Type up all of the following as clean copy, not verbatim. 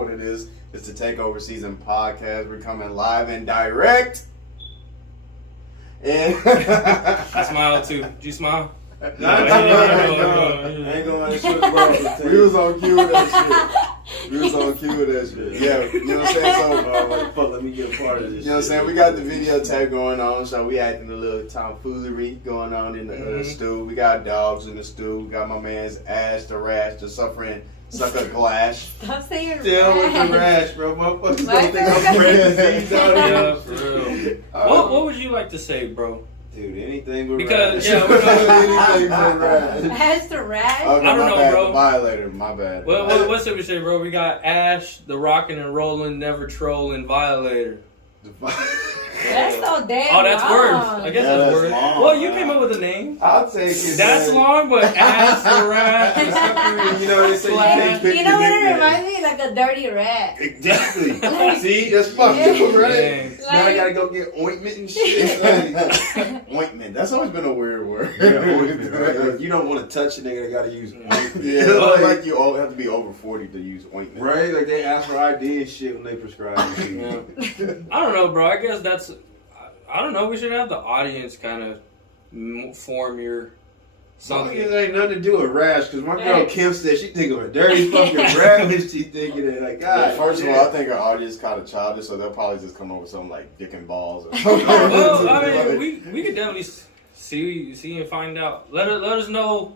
what it is. It's the Takeover Season podcast. We're coming live and direct. And I smiled too. Did you smile? I ain't gonna shoot, bro. We was on cue with that shit. Yeah, you know what I'm saying? So, fuck, let me get a part of this. you know what I'm saying? We got the videotape going on, so we acting a little tomfoolery going on in the stew. We got dogs in the stew. We got my man's Ash the Rash, the suffering sucker Glash. Stop saying Still with the rash, bro. Motherfuckers don't think I'm spreading disease out Yeah, here. for real. What would you like to say, bro? Dude, anything but Because rash. Anything but rash. Has the rash? Okay, I don't know, bad, bro. Violator, my bad. What should we say, bro? We got Ash, the rockin' and rollin', never trolling violator. That's so damn Oh, that's long. words. I guess Yeah, that's that's words. long, Well, you man. came up with a name. I'll take it. That's man. long, but Ash, the rat, the sucker. You know, they say you can't pick You know your what it nickname. reminds me? Like a dirty rat. Exactly. See, that's fucked Yeah. up, right? Dang. Now I gotta go get ointment and shit. Ointment. That's always been a weird word. Yeah, ointment, right? Like, you don't want to touch a nigga, they gotta use ointment. Yeah, like you all have to be over 40 to use ointment. Right? Like they ask for ID and shit when they prescribe you. Yeah. I don't know, bro. I guess that's. I don't know. We should have the audience kind of form your Something something. ain't nothing to do with rash, because my girl Kim said she think of a dirty fucking rash. She thinking it like, God. First of all, I think our audience kind of childish, so they'll probably just come up with something like dick and balls or something. Well, I mean, we could definitely see and find out. Let us know.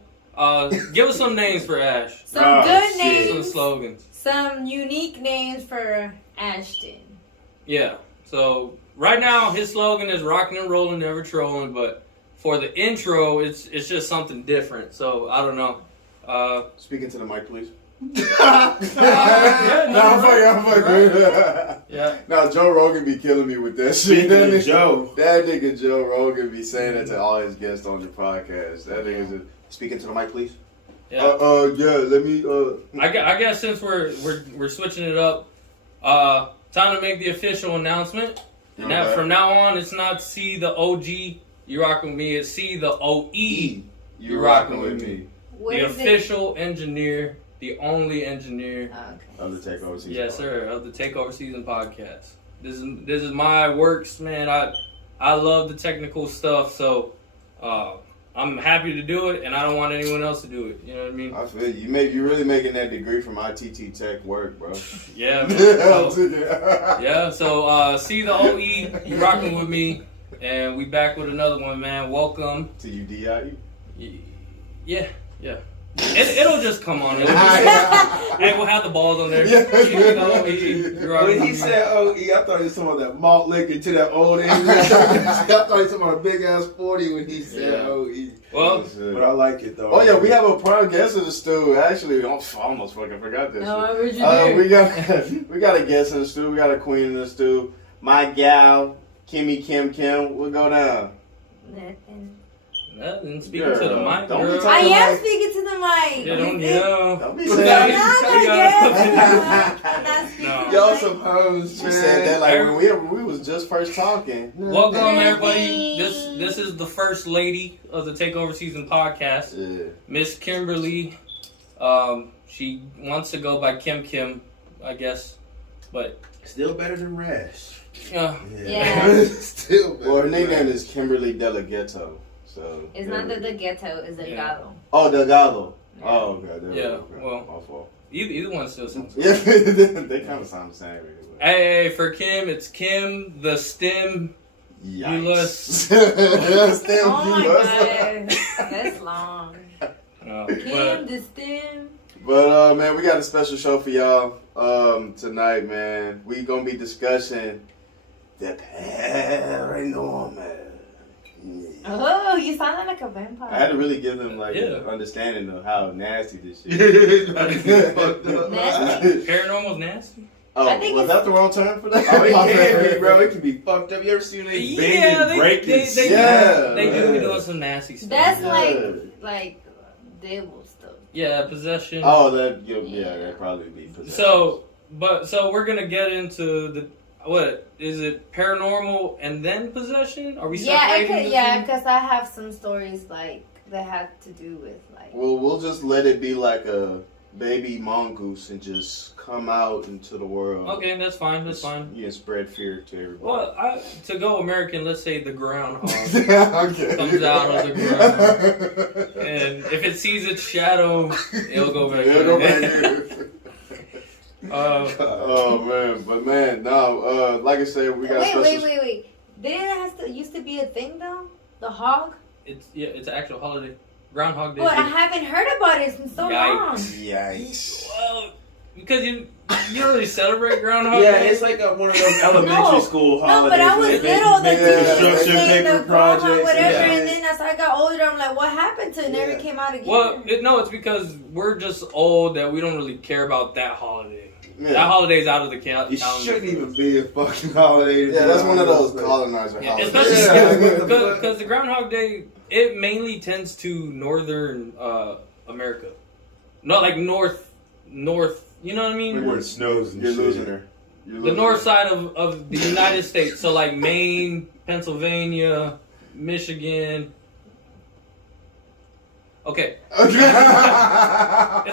Give us some names for Ash. Some good Some names. slogans. Some unique names for Ashton. Yeah. So right now his slogan is "Rockin' and Rollin', Never Trolling," but for the intro, it's just something different. So I don't know. Speaking to the mic, please. Yeah, I'm fucking. Yeah. Now, Joe Rogan be killing me with that shit. Speaking of Joe. That nigga Joe Rogan be saying that to all his guests on the podcast. That nigga just, speaking to the mic, please. Yeah. Let me, I guess since we're switching it up, time to make the official announcement. Now Okay. from now on, it's not C the OG you rocking with me. It's C the OE You rocking with me. What the is official engineer, the only engineer. Okay. Of the Takeover Season. Yes, sir, of the Takeover Season podcast. This is my works, man. I love the technical stuff, so I'm happy to do it, and I don't want anyone else to do it. You know what I mean? I feel you. You really making that degree from ITT Tech work, bro. Yeah, man. So, yeah. So see the OE, you rocking with me, and we back with another one, man. Welcome. To UDIU. Yeah. It'll just come on. And we'll have the balls on there. Yeah. See the OE, you rocking When with he me. said OE, I thought he was talking about that malt liquor to that old English. I thought he was talking about a big ass 40 when he said Yeah. OE. Well, But I like it though. Oh yeah, we have a prime guest in the stew. Actually, I almost fucking forgot this. No, shit. what'd you do? we got a guest in the stew. We got a queen in the stew. My gal, Kim. We'll go down. Nothing. speaking to the Girl, mic, don't be girl. talking I am like- speaking to the mic. Yeah, don't Is it- yell. Don't be No, saying not that. again. I'm not speaking No. to Y'all the some hoes, She man. said that like when we was just first talking. Welcome everybody. Nothing. This is the first lady of the Takeover Season podcast, Yeah. Miss Kimberly. She wants to go by Kim, I guess, but Still better than Rash. Yeah. Still better. Well, her than nickname Rash. is Kimberly Delgado. So. It's not the ghetto, it's the Yeah. Delgado. Oh, Delgado. Yeah. Oh, okay. There we Yeah, go. well. My fault. either one still sounds. Yeah, they kind of sound the same. Anyway. Hey, for Kim, it's Kim the STEM. Yikes. Still Oh my Ulysses. god. That's long. Kim, But the stem. But man, we got a special show for y'all tonight, man. We gonna be discussing the paranormal. Oh, you sound like a vampire. I had to really give them like Yeah. an understanding of how nasty this shit is. Nasty. paranormal's nasty. Oh, I think was it's- that the wrong term for that? Oh, it can be, bro. It can be fucked up. You ever seen they Yeah, bend and break they, this? they, Yeah. they do be doing some nasty stuff. That's Yeah. like devil stuff. Yeah, possession. Oh, that'd probably be possession. So we're gonna get into the what is it? Paranormal and then possession? Are we separating? Because I have some stories like that have to do with like. Well, we'll just let it be like a baby mongoose and just come out into the world. Okay, that's fine. That's fine. Yeah, spread fear to everybody. Well, to go American, let's say the groundhog Okay. comes out of the ground, and if it sees its shadow, it'll go back. It'll go back in. here. Oh man, but man, no. Like I said, we got. Wait. Didn't it used to be a thing though? The hog. It's an actual holiday. Groundhog Day. But I haven't heard about it in so long. Yikes. Well, because you don't really celebrate Groundhog Yeah, Day. it's like one of those elementary school holidays. No, but I was little. The construction paper projects. whatever. Yeah. And then as I got older, I'm like, what happened to it? Never came out again. Well, it's because we're just old that we don't really care about that holiday. Yeah. That holiday's out of the calendar. It shouldn't even be a fucking holiday. Yeah, that's one of those colonizer Yeah, holidays. especially because the Groundhog Day, it mainly tends to northern America. Not like north, you know what I mean? Where it snows and You're shit. losing her. The north side of the United States. So like Maine, Pennsylvania, Michigan. Okay. It's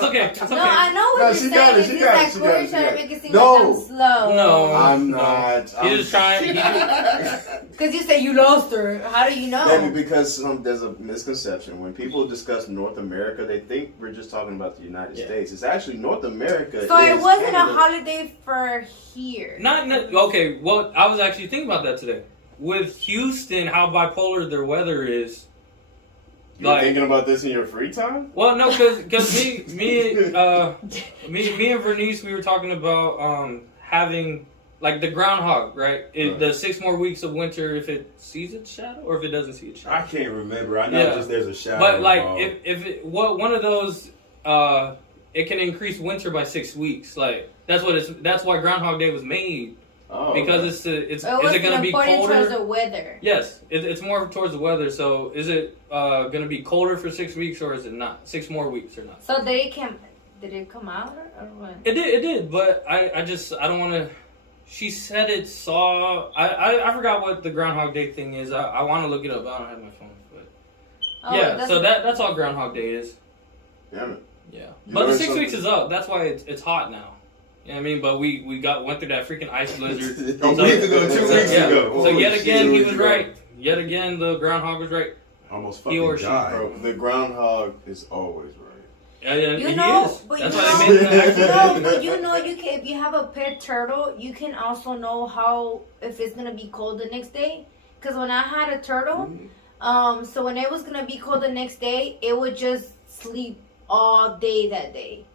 okay. It's okay. No, I know what she you're got it, saying. she It's got it, like she got Corey it, trying she to got make it seem No. like I'm slow. No. I'm not. He's just trying. Because you said you lost her. How do you know? Maybe because there's a misconception. When people discuss North America, they think we're just talking about the United States. It's actually North America. So it is wasn't a Canada. holiday for here. Okay, well, I was actually thinking about that today. With Houston, how bipolar their weather is. You're thinking about this in your free time? Well, no, because me and Vernice, we were talking about having like the groundhog, right? The 6 more weeks of winter if it sees its shadow or if it doesn't see its shadow. I can't remember. I know just there's a shadow. But like involved. if one of those it can increase winter by 6 weeks. Like that's why Groundhog Day was made. Oh, Because okay. is it going to be colder? Towards the weather. Yes, it's more towards the weather. So is it going to be colder for 6 weeks or is it not? 6 more weeks or not? So did it come out or what? It did. But I don't want to. She said it saw. I forgot what the Groundhog Day thing is. I want to look it up. I don't have my phone. But yeah, so that's all Groundhog Day is. Damn it. Yeah, You but the learned 6 weeks something. is up. That's why it's hot now. You know what I mean? But we went through that freaking ice blizzard. A week ago, 2 weeks Yeah. ago. So yet shit, again, he was 2 weeks ago. right. Yet again, the groundhog was right. Almost He or fucking she, died. Bro, the groundhog is always right. Yeah, You he know, is. but That's you why know, they made the actual you can if you have a pet turtle, you can also know if it's gonna be cold the next day. Cause when I had a turtle, so when it was gonna be cold the next day, it would just sleep all day that day.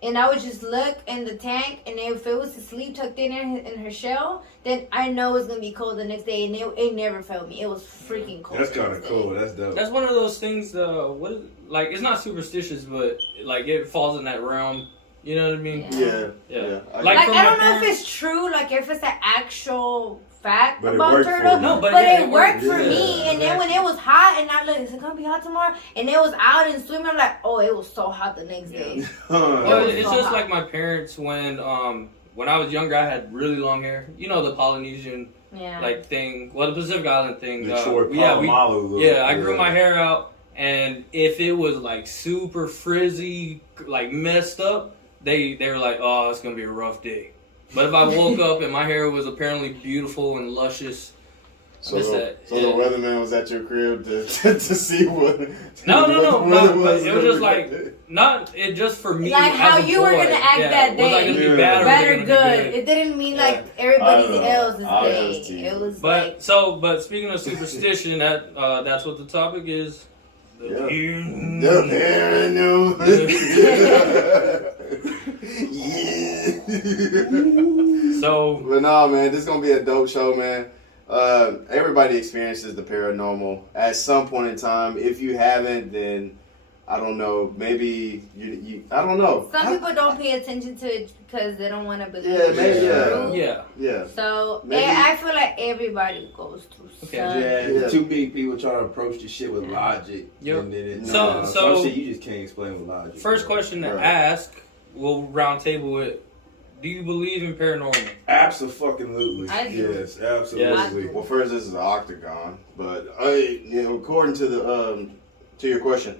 And I would just look in the tank, and if it was asleep tucked in her shell, then I know it's gonna be cold the next day, and it never failed me. It was freaking cold. That's the kind next of cool. day. That's dope. That's one of those things. What is like? It's not superstitious, but like it falls in that realm. You know what I mean? Yeah. Like, Like from I my don't know if parents- it's true, like if it's an actual fact But it about worked for turtles, you. No, but yeah, it worked for Yeah, me. And then when it was hot, and I look, is it gonna be hot tomorrow? And it was out and swimming. I'm like, oh, it was so hot the next day. Well, It was it's so just hot. like my parents when I was younger, I had really long hair. You know the Polynesian Yeah. like thing. Well, the Pacific Island thing. The short yeah, Palomalu look. I grew my hair out, and if it was like super frizzy, like messed up, they were like, oh, it's gonna be a rough day. But if I woke up and my hair was apparently beautiful and luscious, So, Just the, that, so yeah. the weatherman was at your crib to see what. No, what the weather but it was just like not it just for me. Like how as a you were boy. gonna act Yeah, that Was I day. gonna Yeah. be bad or was I Better gonna be good. It didn't mean like everybody I don't know. else's I was day. teasing. It was But like speaking of superstition, that's what the topic is. Yeah. So But no, man, this is gonna be a dope show, man. Everybody experiences the paranormal at some point in time. If you haven't, then I don't know. Maybe you I don't know. some people don't pay attention to it because they don't want to believe Yeah, it's maybe, true. yeah, Yeah. So Maybe. I feel like everybody goes through Okay. something. Yeah, Yeah. too many people try to approach the shit with logic. Yep. And then it, So- some shit you just can't explain with logic. first bro. question to Right. ask, we'll round table it. Do you believe in paranormal? Absolutely. I do. Yes, absolutely. Yes. Well, first, this is an octagon, but according to the to your question,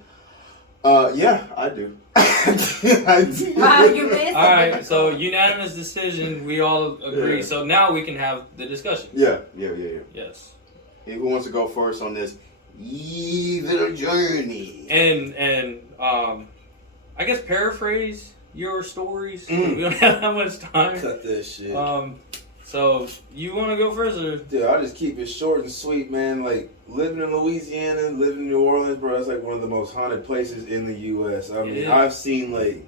Yeah, I do. I do. Wow, you missed. All right, so unanimous decision. We all agree. Yeah. So now we can have the discussion. Yeah. Yes. Hey, who wants to go first on this evil journey? And I guess paraphrase your stories. We don't have that much time. Cut that shit. So you want to go first, or Dude, I'll just keep it short and sweet, man. Like, living in Louisiana, living in New Orleans, bro, that's like one of the most haunted places in the U.S. I mean, Yeah. I've seen, like,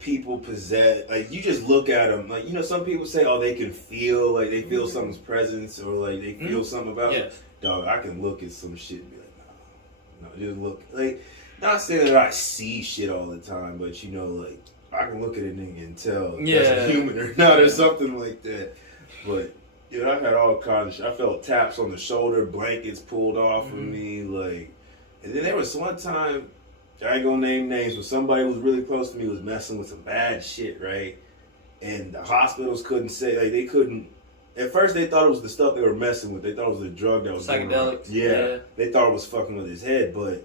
people possess, like, you just look at them. Like, you know, some people say, oh, they can feel, like, they feel someone's presence or, like, they feel something about it. yes, Dog, I can look at some shit and be like, no, just look. Like, not saying that I see shit all the time, but, you know, like, I can look at a nigga and tell if that's Yeah. a human or not or something like that. But, dude, I've had all kinds of shit. I felt taps on the shoulder, blankets pulled off of me, like. And then there was one time, I ain't gonna name names, but somebody who was really close to me was messing with some bad shit, right? And the hospitals couldn't say, like, they couldn't. At first, they thought it was the stuff they were messing with. They thought it was the drug that was going on. Psychedelics. Yeah, they thought it was fucking with his head, but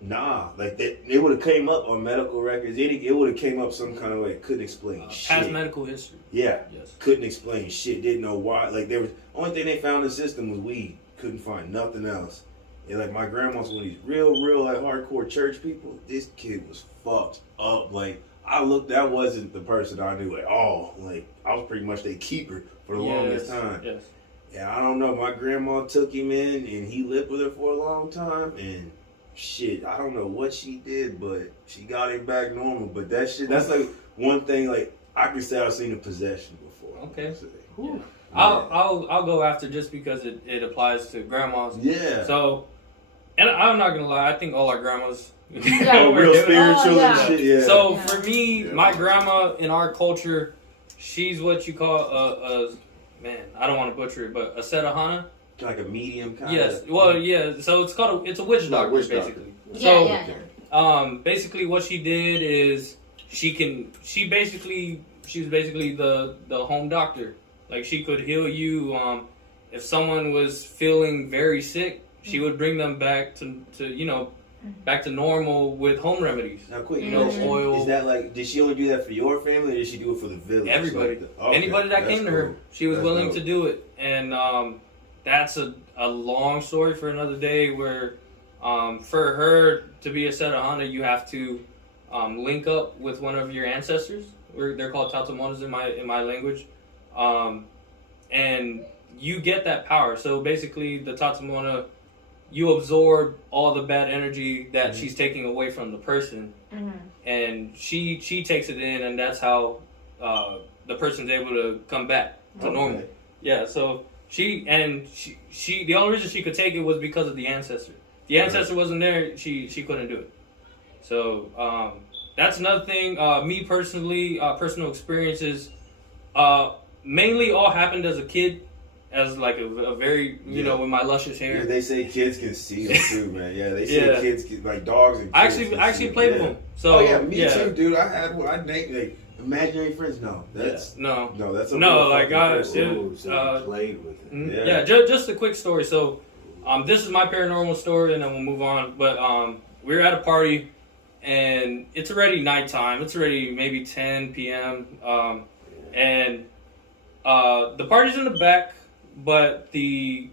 nah. Like, it would have came up on medical records. It would have came up some kind of way. Couldn't explain shit. past medical history. Yeah. Yes. Couldn't explain shit. Didn't know why. Like, there was only thing they found in the system was weed. Couldn't find nothing else. And like my grandma's one of these real like hardcore church people. This kid was fucked up. Like, that wasn't the person I knew at all. Like, I was pretty much their keeper for the longest time. Yes. And I don't know. My grandma took him in, and he lived with her for a long time. And shit, I don't know what she did, but she got him back normal. But that shit, that's like one thing. Like, I can say I've seen a possession before. Okay. Yeah. I'll go after just because it applies to grandmas. Yeah. So, and I'm not gonna lie, I think all our grandmas. Yeah. Oh, real doing- spiritual yeah. and shit. Yeah. So Yeah. for me, Yeah. my grandma in our culture, she's what you call a man. I don't want to butcher it, but a Sedahana. like a medium kind Yes. of. Well, yeah. So it's called it's a witch doctor, witch doctor. basically. Yeah, So yeah. basically what she did is she was basically the home doctor. Like, she could heal you. If someone was feeling very sick, she would bring them back to back to normal with home remedies. Now, quick, Oil. Is that like? Did she only do that for your family, or did she do it for the village? Everybody, Like okay, anybody that that's came to her, cool. she was That's willing dope. to do it. And that's a long story for another day. Where for her to be a Sedahana, you have to link up with one of your ancestors. They're called Tatamonas in my language, and you get that power. So basically, the Tatamona, you absorb all the bad energy that she's taking away from the person, and she takes it in, and that's how the person's able to come back to normal. Yeah. So she the only reason she could take it was because of the ancestor. If the ancestor wasn't there, she couldn't do it. So that's another thing. Me personally, personal experiences, mainly all happened as a kid. As like a very, with my luscious hair. Yeah, they say kids can see them too, man. Yeah, they say Yeah. kids can, like dogs and kids I can actually see played them. with Yeah. them. So Oh yeah, me too, dude. I named like imaginary friends. No, that's No, that's a No, real like, fucking I- person. it- Ooh, so you played with it. Mhm. Yeah. yeah. Just a quick story. So, this is my paranormal story, and then we'll move on. But we were at a party, and it's already nighttime. It's already maybe 10 p.m. And the party's in the back, but the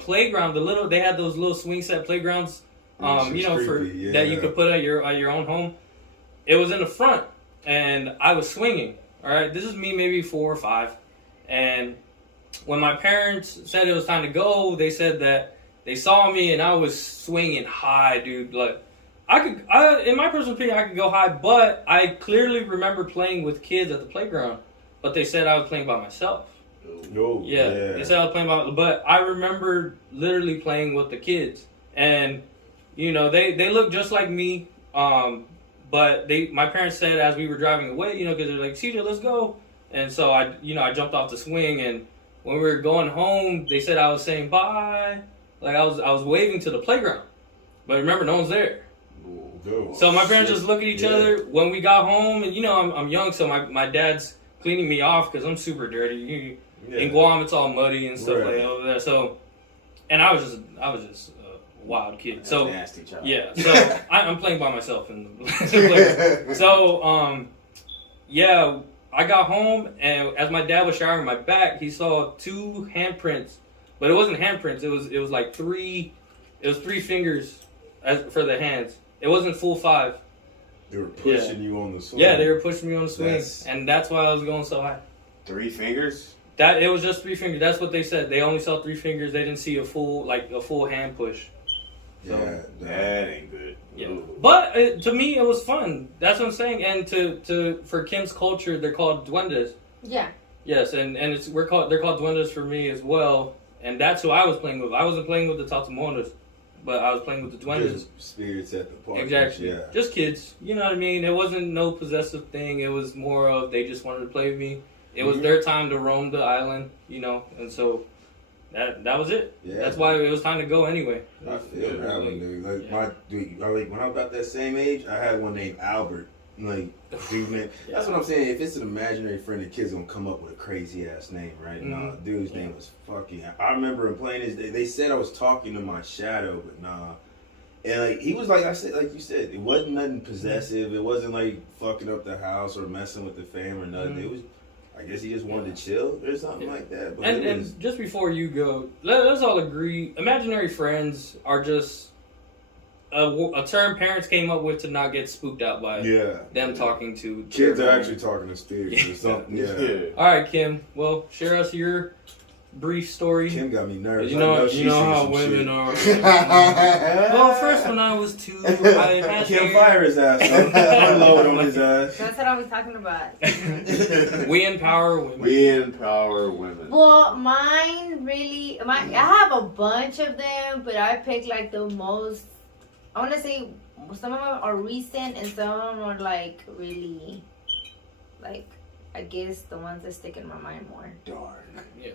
playground, they had those little swing set playgrounds, It's for creepy, that you yeah. could put at your own home. It was in the front, and I was swinging. All right, this is me, maybe 4 or 5, and when my parents said it was time to go, they said that they saw me and I was swinging high, dude. Like, in my personal opinion, I could go high, but I clearly remember playing with kids at the playground. But they said I was playing by myself. No, Yeah, they said I was playing but I remember literally playing with the kids, and they look just like me. But my parents said as we were driving away, because they're like, CJ, let's go. And so I jumped off the swing, and when we were going home, they said I was saying bye, like I was waving to the playground. But remember, no one's there. Go. So my parents just look at each other when we got home, and I'm young, so my dad's cleaning me off because I'm super dirty. In Guam, it's all muddy and stuff like that over there. So, and I was just wild kid. That's So nasty child. yeah, so I'm playing by myself in the playground. So yeah, I got home and as my dad was showering my back, he saw 2 handprints, but it wasn't handprints. It was like 3. It was 3 fingers for the hands. It wasn't full 5. They were pushing you on the swing. Yeah, they were pushing me on the swing, That's- and that's why I was going so high. 3 fingers? That it was just 3 fingers. That's what they said. They only saw 3 fingers. They didn't see a full hand push. So, Yeah, That ain't good. yeah. Ooh. But to me, it was fun. That's what I'm saying. And for Kim's culture, they're called duendes. Yeah. Yes, and they're called duendes for me as well. And that's who I was playing with. I wasn't playing with the tatamonas, but I was playing with the duendes. Just spirits at the park. Exactly. Yeah. Just kids. You know what I mean? It wasn't no possessive thing. It was more of they just wanted to play with me. It was their time to roam the island, you know, and so that was it. Yeah. That's why it was time to go anyway. I feel that one, dude. Like Yeah. when I was about that same age, I had one named Albert. Like, dude, man, that's what I'm saying. If it's an imaginary friend, the kid's gonna come up with a crazy ass name, right? Nah, dude's name was fucking. I remember him playing his. They said I was talking to my shadow, but nah. And like he was like I said, like you said, it wasn't nothing possessive. It wasn't like fucking up the house or messing with the fam or nothing. It was. I guess he just wanted to chill or something like that. But And just before you go, let's all agree, imaginary friends are just a term parents came up with to not get spooked out by them talking to kids their are own. actually talking to spirits or something. Yeah. All right, Kim. Well, share us your brief story. Kim got me nervous. You I know she's how seen some women shit. are. Well, first when I was 2, I had Kim hair. fire his ass. Unload on his ass. That's what I was talking about. We empower women. We empower women. Well, mine really, I have a bunch of them, but I picked like the most, I want to say some of them are recent and some of them are like really, like, I guess the ones that stick in my mind more. Dark. Yeah.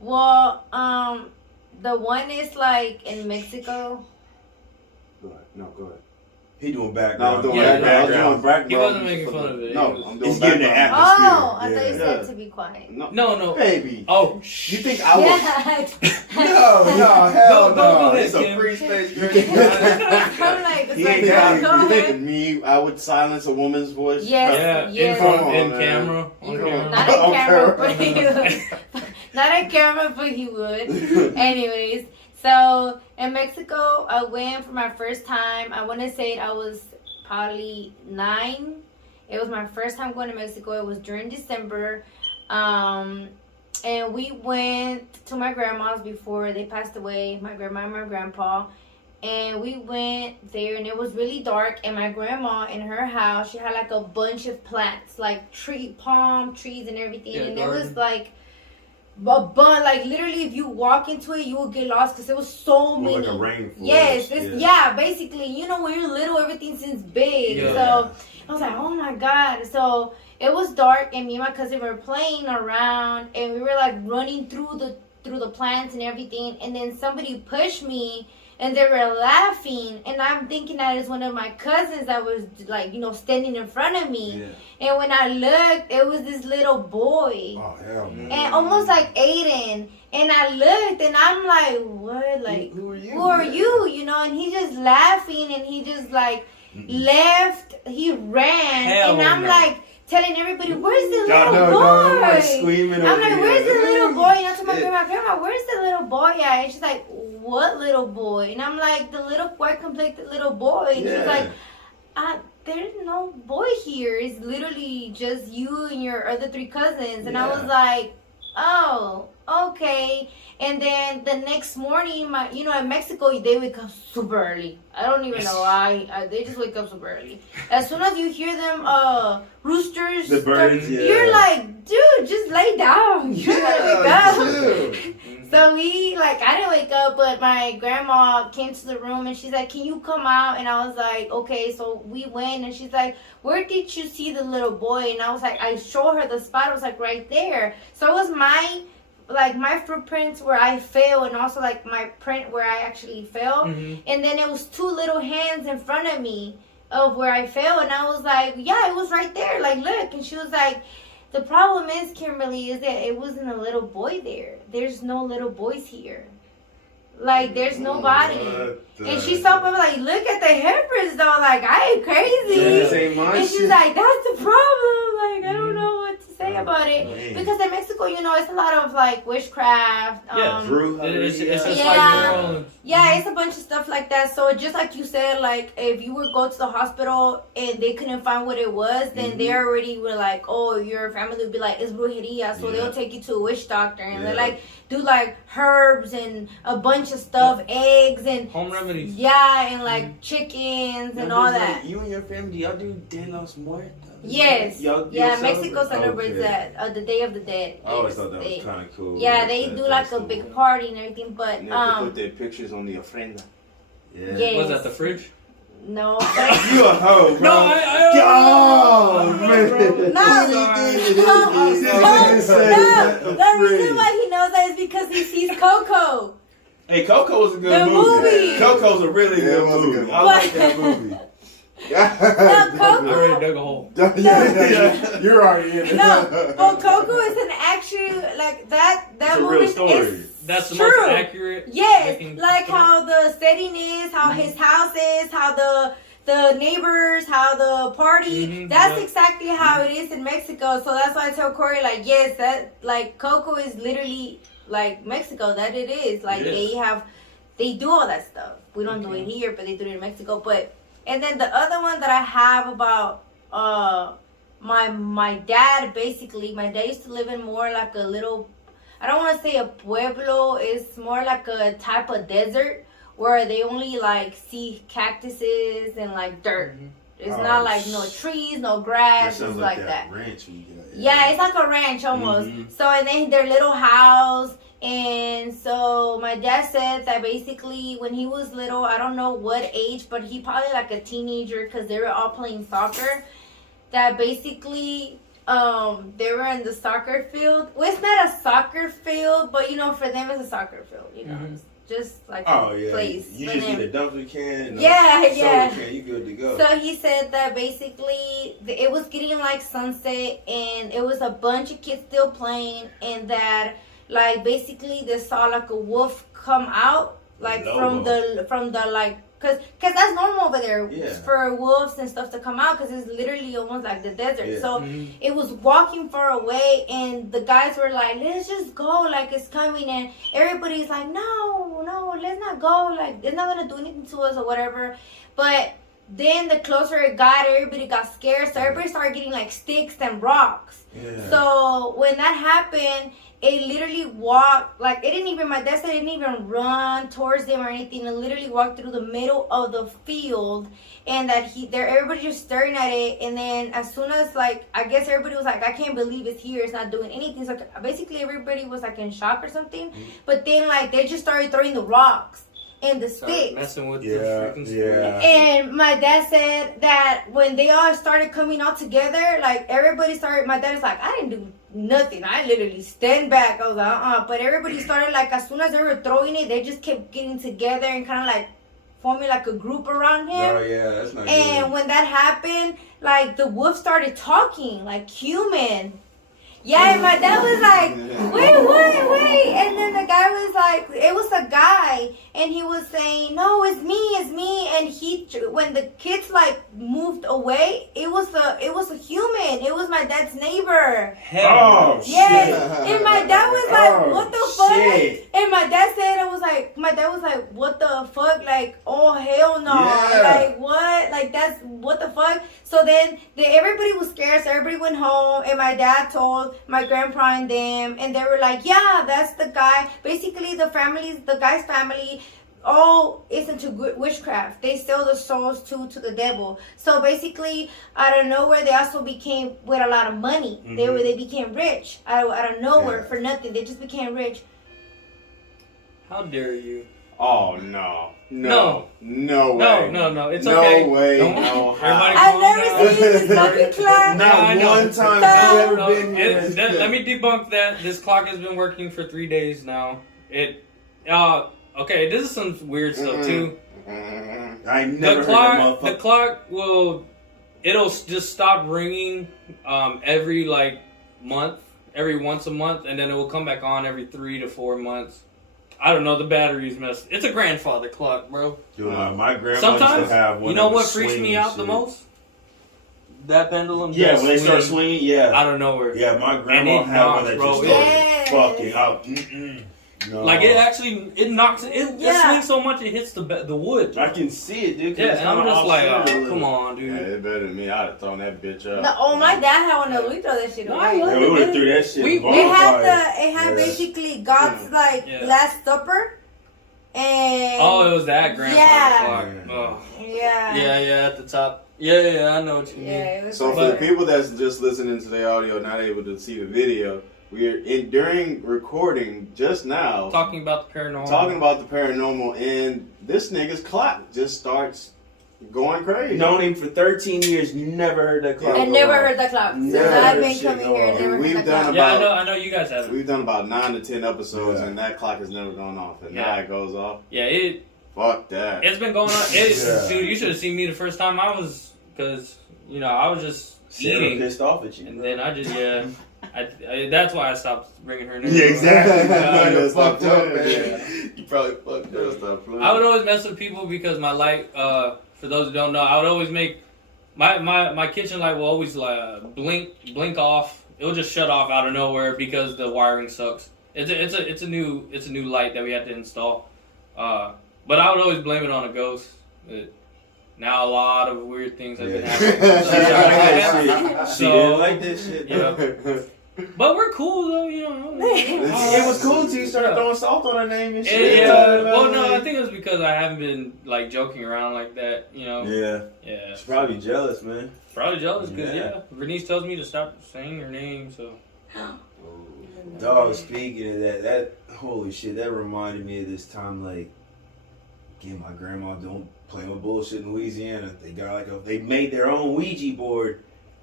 Well, the one is like in Mexico. Go ahead. No, go ahead. He doing No, background. I'm doing Yeah, background. I was doing background. He wasn't making fun of it. No, He was- I'm doing He's getting the background. atmosphere. Oh, I thought you said Yeah. to be quiet. No. Baby. Oh, You think I was... Yeah. No, hell Go no. ahead, It's a Kim. free space, girl. I'm like, it's You like, think I- go you think ahead. me, I would silence a woman's voice? Yes. yeah. Yes. In front, Come on, in man. camera. On Come camera. on. Not on camera, but Okay. he would. Not on camera, but he would. Anyways, so in Mexico, I went for my first time. I want to say I was probably 9. It was my first time going to Mexico. It was during December. And we went to my grandma's before they passed away, my grandma and my grandpa. And we went there, and it was really dark. And my grandma, in her house, she had like a bunch of plants, like palm trees and everything. Yeah, and garden. it was like a bunch, like literally, if you walk into it, you will get lost because there was so More many. like a rainforest. Yes, yeah, basically. You know, when you're little, everything seems big. Yeah. So I was like, oh my God. So it was dark, and me and my cousin were playing around, and we were like running through the plants and everything. And then somebody pushed me, and they were laughing, and I'm thinking that is one of my cousins that was like, you know, standing in front of me. Yeah. And when I looked, it was this little boy. Oh hell, man. And almost like Aiden. And I looked, and I'm like, what? Like, who are you? who are you? You know, and he just laughing, and he just like left. He ran, Hell and I'm no. like telling everybody, where's the No, little no, boy? no, I'm like screaming I'm over like, here. where's the little boy? And I told my Shit. grandma, where's the little boy at? And she's like, what little boy? And I'm like, the little white complected little boy. And she's like, there's no boy here. It's literally just you and your other 3 cousins. And I was Yeah. like, oh, okay. And then the next morning, in Mexico, they wake up super early. I don't even know why. They just wake up super early. As soon as you hear them, roosters, The birds, yeah. you're like, dude, just lay down. You gotta wake up. Dude. So I didn't wake up, but my grandma came to the room and she's like, can you come out? And I was like, okay. So we went, and she's like, where did you see the little boy? And I was like, I showed her the spot. I was like, right there. So it was my footprints where I fell, and also like my print where I actually fell. Mhm. And then it was 2 little hands in front of me of where I fell. And I was like, yeah, it was right there. Like, look. And she was like, the problem is, Kimberly, is that it wasn't a little boy there. There's no little boys here. Like, there's nobody. And she saw me like, look at the handprints though. Like, I ain't crazy. This ain't my And she's shit. like, that's the problem. Like, I don't know what to say about it. Man. Because in Mexico, you know, it's a lot of like witchcraft. Yeah, Drew, It's just Yeah. like New Orleans. Yeah, it's a bunch of stuff like that. So just like you said, like if you would go to the hospital and they couldn't find what it was, then they already were like, oh, your family would be like, it's brujeria. So they'll take you to a witch doctor and they like do like herbs and a bunch of stuff, eggs and Home remedies. yeah, and like chickens and all that. You and your family, y'all do De los Muertos? Yes. Y'all Mexico celebrate? celebrates Okay. that, the Day of the Dead. I always Yes, thought that was kind of cool. Yeah, they that do like a festival. big party and everything, but And they have to put their pictures on the ofrenda. Yeah. Yes. Was that the fridge? no. You a hoe, bro. No, I Oh, no, man. bro. The reason why he knows that is because he sees Coco. Hey, Coco was a good The movie. Coco's a really Yeah, it good was a movie. good I one. like that movie. I Coco. already dug a hole. Yeah, you're already in it. No, but Coco is an actual like that. That It's a movie real story. is That's the true. most accurate. Yes, looking- like how the setting is, how his house is, how the neighbors, how the party. Mhm, That's yeah. exactly how it is in Mexico. So that's why I tell Corey, like, yes, that like Coco is literally like Mexico. That it is. Like Yes. they do all that stuff. We don't do it here, but they do it in Mexico. But and then the other one that I have about my dad, basically, my dad used to live in more like a little, I don't want to say a pueblo, it's more like a type of desert where they only like see cactuses and like dirt. It's Oh, not like no trees, no That grass, sounds it's like like that that. ranch we got. Yeah, it's like a ranch almost. Mhm. So and then their little house. And so my dad said that basically when he was little, I don't know what age, but he probably like a teenager because they were all playing soccer. That basically they were in the soccer field. Well, it's not a soccer field, but you know, for them it's a soccer field. You know, it's just like Oh a yeah. place. You for just them. need a dumpster can. And Yeah, a yeah. soda can. You good to go. So he said that basically it was getting like sunset and it was a bunch of kids still playing and that like basically they saw like a wolf come out like from the like cause that's normal over there for wolves and stuff to come out because it's literally almost like the desert. So it was walking far away and the guys were like, let's just go, like it's coming, and everybody's like, no, let's not go, like it's not gonna do anything to us or whatever. But then the closer it got, everybody got scared, so everybody started getting like sticks and rocks. So when that happened, it literally walked, like it didn't even, my dad said it didn't even run towards them or anything. It literally walked through the middle of the field and that everybody just staring at it. And then as soon as like, I guess everybody was like, I can't believe it's here. It's not doing anything. So basically everybody was like in shock or something. But then like they just started throwing the rocks and the sticks. Messing with the Yeah, freaking yeah. And my dad said that when they all started coming out together, like everybody started, my dad is like, I didn't do nothing. I literally stand back. I was like, But everybody started like, as soon as they were throwing it, they just kept getting together and kind of like forming like a group around him. Oh yeah, that's not And good. when that happened, like the wolf started talking like human. Yeah, and my dad was like, wait. And then the guy was like, it was a guy. And he was saying, no, it's me. And when the kids like moved away, it was a human. It was my dad's neighbor. Oh Yes. shit. And my dad was like, what the fuck? Shit. And my dad said, my dad was like, what the fuck? Like, oh, hell no. Yeah. Like, what? Like, that's, what the fuck? So then everybody was scared. So everybody went home. And my dad told my grandpa and them. And they were like, yeah, that's the guy. Basically, the guy's family, all is into witchcraft. They sell the souls to the devil. So basically, out of nowhere, they also became with a lot of money. They became rich out of nowhere for nothing. They just became rich. How dare you? Oh no. No. No way. No. It's No okay. way. Don't- No everybody how. I've calm never down. seen this fucking clock. No, I Not know. one time No, I've ever No, been here. let me debunk that. This clock has been working for 3 days now. Okay, this is some weird stuff too. I ain't never heard that The motherfucker. clock it'll just stop ringing every like month, every once a month, and then it will come back on every 3 to 4 months. I don't know, the battery's messed. It's a grandfather clock, bro. Dude, my grandma Sometimes, used to have one. you know that what was freaks me swinging out the shit. most? That pendulum. Yeah, does when they start swing swinging, yeah. out of nowhere. Yeah, my And grandma it had one knocks, that bro. just Yes. started fucking out. No. Like it actually, it knocks it Yeah. swings so much it hits the wood. I can see it, dude. 'cause Yeah, it's and I'm kinda just like, offset a oh, little. come on, Yeah, dude. it's better than me. I'd have thrown that bitch up. No, oh, my dad had one of those. We throw that shit No, I away. love Yeah, we would have threw that shit. We- in it It had bonfire. it had Yeah. basically God's like Yeah. Last Supper, and Oh, it was that grandfather Yeah. clock. Yeah. Oh. yeah, Yeah, at the top. Yeah, I know what you mean. yeah. It was So for like the people that's just listening to the audio, not able to see the video, we're during recording just now Talking about the paranormal. talking about the paranormal, and this nigga's clock just starts going crazy. Known him for 13 years, never heard that clock. I go never off. heard that clock. Since Never I've heard been shit coming go here, I off. never We've heard that done clock. Yeah, I know you guys have it. We've done about 9 to 10 episodes, Yeah. and that clock has never gone off. And Yeah. now it goes off. Yeah, Fuck that. it's been going on. Yeah. Dude, you should have seen me the first time I was, because, I was just Sarah eating. pissed off at you. And then I just, I that's why I stopped bringing her name. Yeah, exactly. Yeah, You stop fucked up, playing. man. You probably fucked Just up. stop playing. I would always mess with people because my light, for those who don't know, I would always make, my kitchen light will always blink off. It'll just shut off out of nowhere because the wiring sucks. It's a new light that we had to install. But I would always blame it on a ghost. Now a lot of weird things have been happening. She didn't like this shit. Yeah. But we're cool though, It was cool until you started throwing salt on her name and shit. Yeah. Well, no, I think it was because I haven't been like joking around like that. Yeah. Yeah. She's probably jealous, man. Probably jealous because Yeah. Bernice tells me to stop saying her name. So Dog, speaking of that holy shit, that reminded me of this time, like, again, my grandma don't play with bullshit in Louisiana. They made their own Ouija board.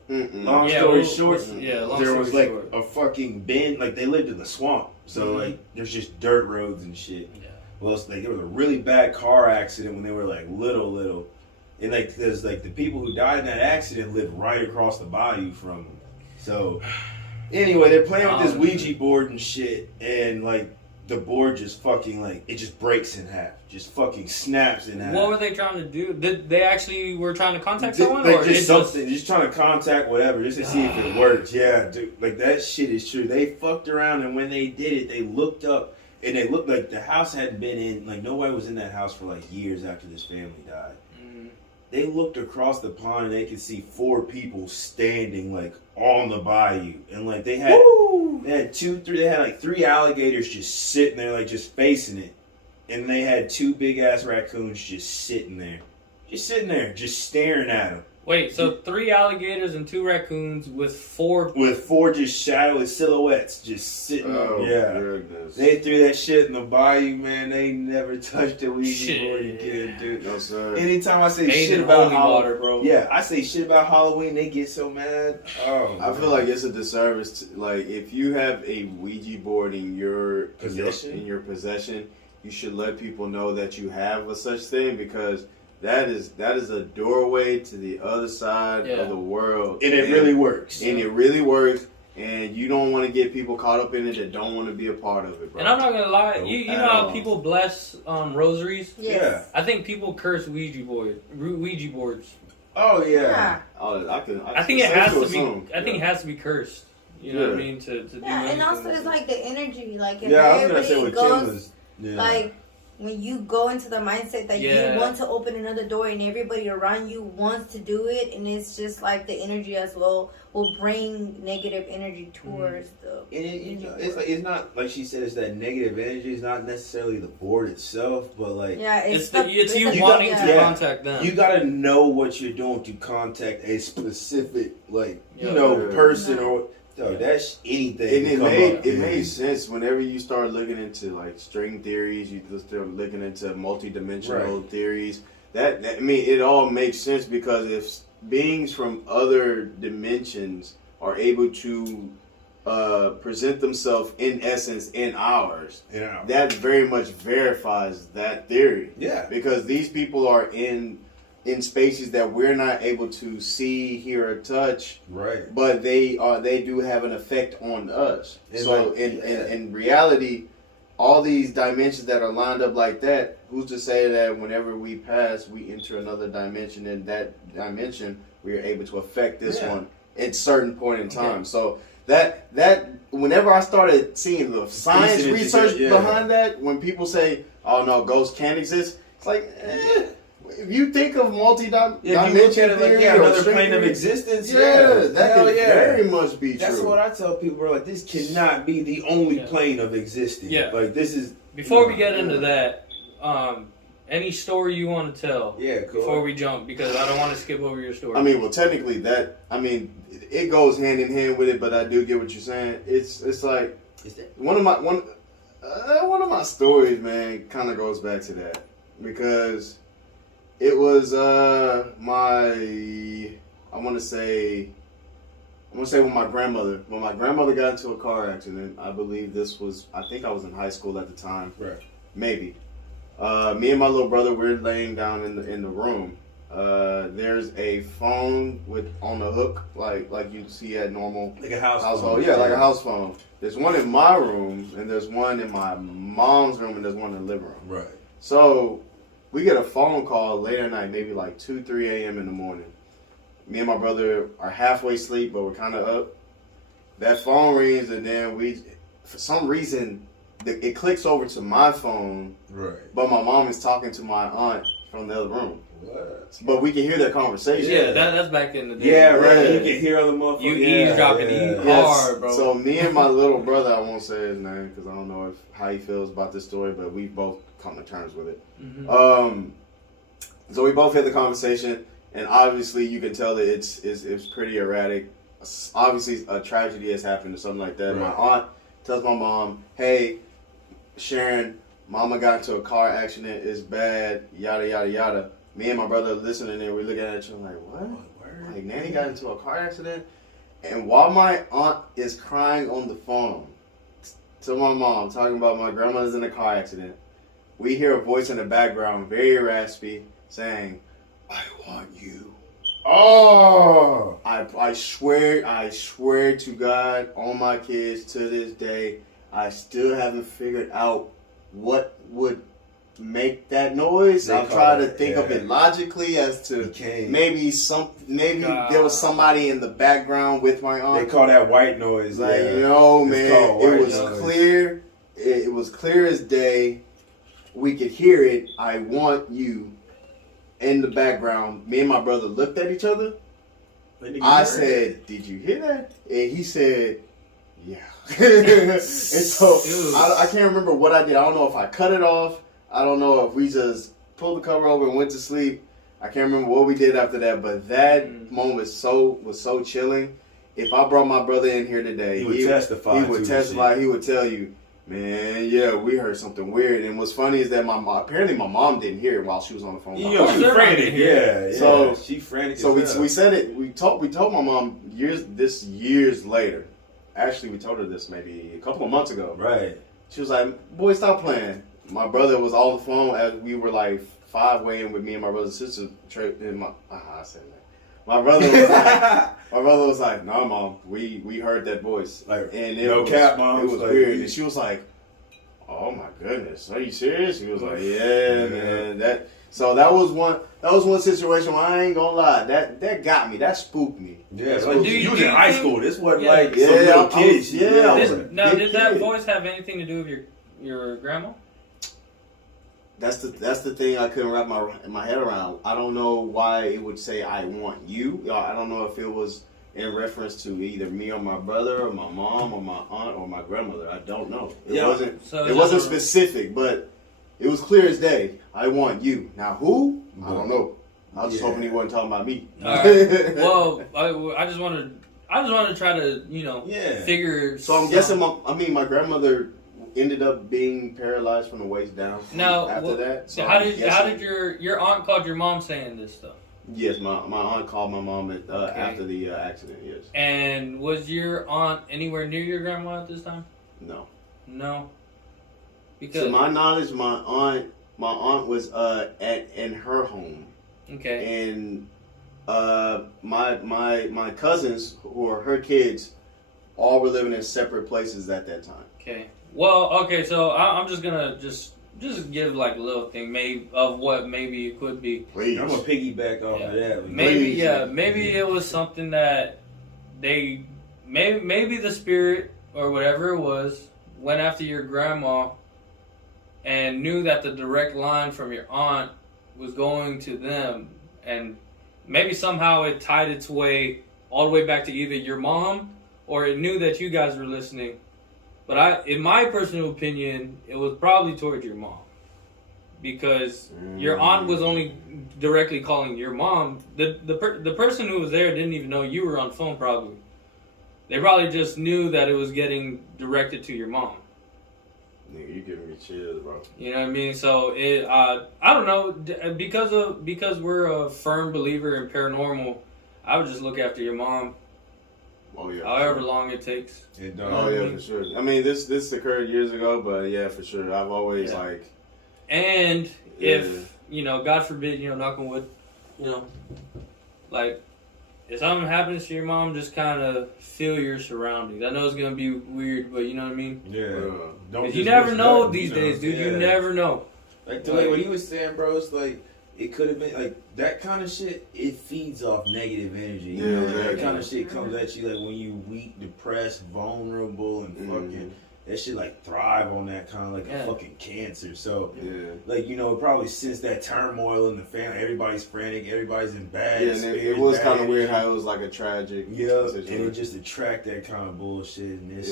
Long Yeah, story well, short, long there story was like short. a fucking bin, like they lived in the swamp, so Mhm. like there's just dirt roads and shit. yeah. Well, it's like there was a really bad car accident when they were like little, and like there's like the people who died in that accident lived right across the bayou from them. So anyway, they're playing with this Ouija board and shit, and like the board just fucking like it just breaks in half, just fucking snaps in half. What were they trying to do? Did they actually were trying to contact Like, someone, or just it's something, just trying to contact whatever, just to see if it works. Yeah, dude, like that shit is true. They fucked around, and when they did it, they looked up, and they looked like the house hadn't been in, like nobody was in that house for like years after this family died. Mhm. They looked across the pond, and they could see 4 people standing like on the bayou, and like they had like 3 alligators just sitting there, like just facing it. And they had 2 big ass raccoons just sitting there, just staring at them. Wait, so 3 alligators and 2 raccoons with 4. With 4 just shadowy silhouettes just sitting Oh, there. Yeah. goodness. They threw that shit in the bayou, man. They never touched a Ouija Shit. board again, dude. No, sir. Anytime I say Made shit in about holy Halloween, water, bro. yeah, I say shit about Halloween, they get so mad. Oh, I feel like it's a disservice to, like, if you have a Ouija board in your possession, you should let people know that you have a such thing, because that is a doorway to the other side of the world, and it really works. and it really works. And you don't want to get people caught up in it that don't want to be a part of it, bro. And I'm not gonna lie, you know At how all. people bless rosaries? Yes. I think people curse Ouija boards. Oh yeah. Yeah. I think it has to be. I think it has to be cursed. You know what I Yeah. mean? To do Yeah, and anything. also it's like the energy. Like if Yeah, I was gonna say everybody what Kim goes, was. Yeah. like when you go into the mindset that Yeah. you want to open another door and everybody around you wants to do it, and it's just like the energy as well will bring negative energy towards the. And it's not like she said. It's that negative energy. It's not necessarily the board itself, but like Yeah, It's it's you the- wanting yeah. to Yeah. contact them. you gotta know what you're doing to contact a specific Yeah. person Yeah. or that's anything. And to it come made up. it made sense whenever you start looking into like string theories. You just start looking into multi-dimensional theories. That I mean, it all makes sense, because if beings from other dimensions are able to present themselves in essence in ours, Yeah. that very much verifies that theory. Yeah. Because these people are in spaces that we're not able to see, hear, or touch, Right. but they do have an effect on us. And So like, in reality, all these dimensions that are lined up like that, who's to say that whenever we pass, we enter another dimension, and that dimension, we are able to affect this one at certain point in time. So that whenever I started seeing the science research behind that, when people say, "Oh no, ghosts can't exist," it's like, if you think of multi-dimensional theory, another plane of existence, that could very much be true. That's what I tell people, bro. Like, this cannot be the only plane of existence. Yeah. Like, this is... Before we get into that, any story you want to tell before we jump, because I don't want to skip over your story. I mean, well, technically it goes hand in hand with it, but I do get what you're saying. It's like one of my stories, man, kind of goes back to that, because it was I want to say when my grandmother got into a car accident. I believe I think I was in high school at the time. Right. Maybe. Me and my little brother, we're laying down in the room. There's a phone on the hook, like you see at normal, like a house phone. Yeah, like a house phone. There's one in my room, and there's one in my mom's room, and there's one in the living room. Right. So we get a phone call late at night, maybe like 2-3 a.m. in the morning. Me and my brother are halfway asleep, but we're kind of up. That phone rings, and then for some reason, it clicks over to my phone. Right. But my mom is talking to my aunt from the other room. What? But we can hear their conversation. Yeah, that's back in the day. Yeah, right. You can hear other motherfuckers. You eavesdropping hard, bro. So me and my little brother, I won't say his name because I don't know how he feels about this story, but we both come to terms with it. Mm-hmm. So we both had the conversation, and obviously you can tell that it's pretty erratic. Obviously a tragedy has happened or something like that. Right. My aunt tells my mom, "Hey, Sharon, Mama got into a car accident. It's bad. Yada yada yada." Me and my brother listening, and we're looking at each other like, "What? Like, Nanny got into a car accident?" And while my aunt is crying on the phone to my mom, talking about my grandmother's in a car accident, we hear a voice in the background, very raspy, saying, "I want you." Oh! I swear to God, on my kids, to this day, I still haven't figured out what would make that noise. I'm trying to think of it logically as to maybe there was somebody in the background with my aunt. They call that white noise. Like, man, it was clear. It was clear as day. We could hear it. "I want you" in the background. Me and my brother looked at each other. I said, "Did you hear that?" And he said, "Yeah." And so I can't remember what I did. I don't know if I cut it off. I don't know if we just pulled the cover over and went to sleep. I can't remember what we did after that, but that moment was so chilling. If I brought my brother in here today, he would testify. He would tell you, "Man, yeah, we heard something weird." And what's funny is that apparently my mom didn't hear it while she was on the phone. She was frantic. Yeah. So she frantic. So we said it. We told my mom years later. Actually, we told her this maybe a couple of months ago. Right. She was like, "Boy, stop playing." My brother was on the phone as we were like 5 way in with me and my brother and sister. I said that. My brother was like, "No, Mom, we heard that voice." Like, and cap, Mom. It was like, weird. And she was like, "Oh my goodness, are you serious?" He was like, "Yeah, man." So that was one situation where I ain't gonna lie, that got me, that spooked me. Yeah, like you was in high school. This wasn't like some little kids. Did that voice have anything to do with your grandma? That's the thing I couldn't wrap my head around. I don't know why it would say "I want you." I don't know if it was in reference to either me or my brother or my mom or my aunt or my grandmother. I don't know. It wasn't specific, but it was clear as day. "I want you." Now who? I don't know. I was just hoping he wasn't talking about me. All right. Well, I just wanted to try to figure. So I'm guessing my grandmother ended up being paralyzed from the waist down. After that. So how did your aunt called your mom saying this stuff? Yes, my aunt called my mom after the accident. Yes. And was your aunt anywhere near your grandma at this time? No. Because to my knowledge, my aunt was in her home. Okay. And my cousins, who are her kids, all were living in separate places at that time. Okay. Well, okay. So I'm just gonna just give like a little thing, maybe of what maybe it could be. Please. I'm gonna piggyback off of that. Maybe maybe it was something that they maybe the spirit or whatever it was went after your grandma and knew that the direct line from your aunt was going to them, and maybe somehow it tied its way all the way back to either your mom or it knew that you guys were listening. But in my personal opinion, it was probably towards your mom, because your aunt was only directly calling your mom. The person who was there didn't even know you were on the phone. Probably, they probably just knew that it was getting directed to your mom. Nigga, you giving me chills, bro. You know what I mean? So I don't know, because we're a firm believer in paranormal. I would just look after your mom. Oh yeah. However long it takes. Oh yeah, for sure. I mean, this occurred years ago, but yeah, for sure. I've always And if God forbid, knock on wood, like if something happens to your mom, just kind of feel your surroundings. I know it's gonna be weird, but you know what I mean. Yeah. Don't. You never know these days, dude. Yeah. You never know. Like the way what you was saying, bro. It's like it could have been like that kind of shit. It feeds off negative energy. You know, that kind of shit comes at you like when you weak, depressed, vulnerable, and fucking. That shit like thrive on that kind of like a fucking cancer. So like probably since that turmoil in the family, everybody's frantic, everybody's in bad. Yeah, and it was kind of weird how it was like a tragic. Yeah, and it just attract that kind of bullshit. And it's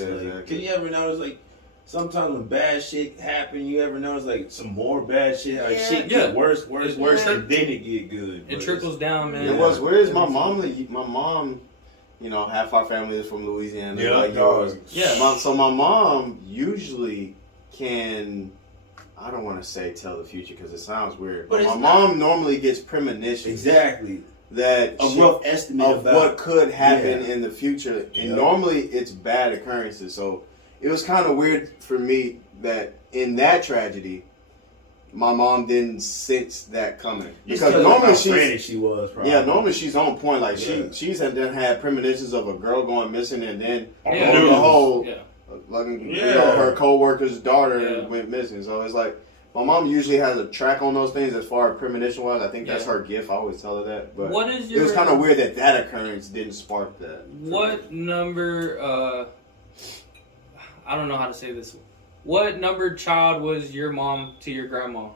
can you ever notice like sometimes when bad shit happen, you ever notice like some more bad shit, like shit get worse, and then it get good. It trickles down, man. It was weird. My mom. Half our family is from Louisiana, like yours. Yeah. So my mom usually can, I don't want to say tell the future because it sounds weird, but my mom normally gets premonitions. Exactly. That a rough estimate of what could happen in the future. And normally it's bad occurrences. So it was kind of weird for me that in that tragedy, my mom didn't sense that coming, because normally she was probably. Normally she's on point. Like she's had premonitions of a girl going missing, and then the whole her co-worker's daughter went missing. So it's like my mom usually has a track on those things as far as premonition wise. I think that's her gift. I always tell her that. But it was kind of weird that occurrence didn't spark that. What number? I don't know how to say this. What number child was your mom to your grandma?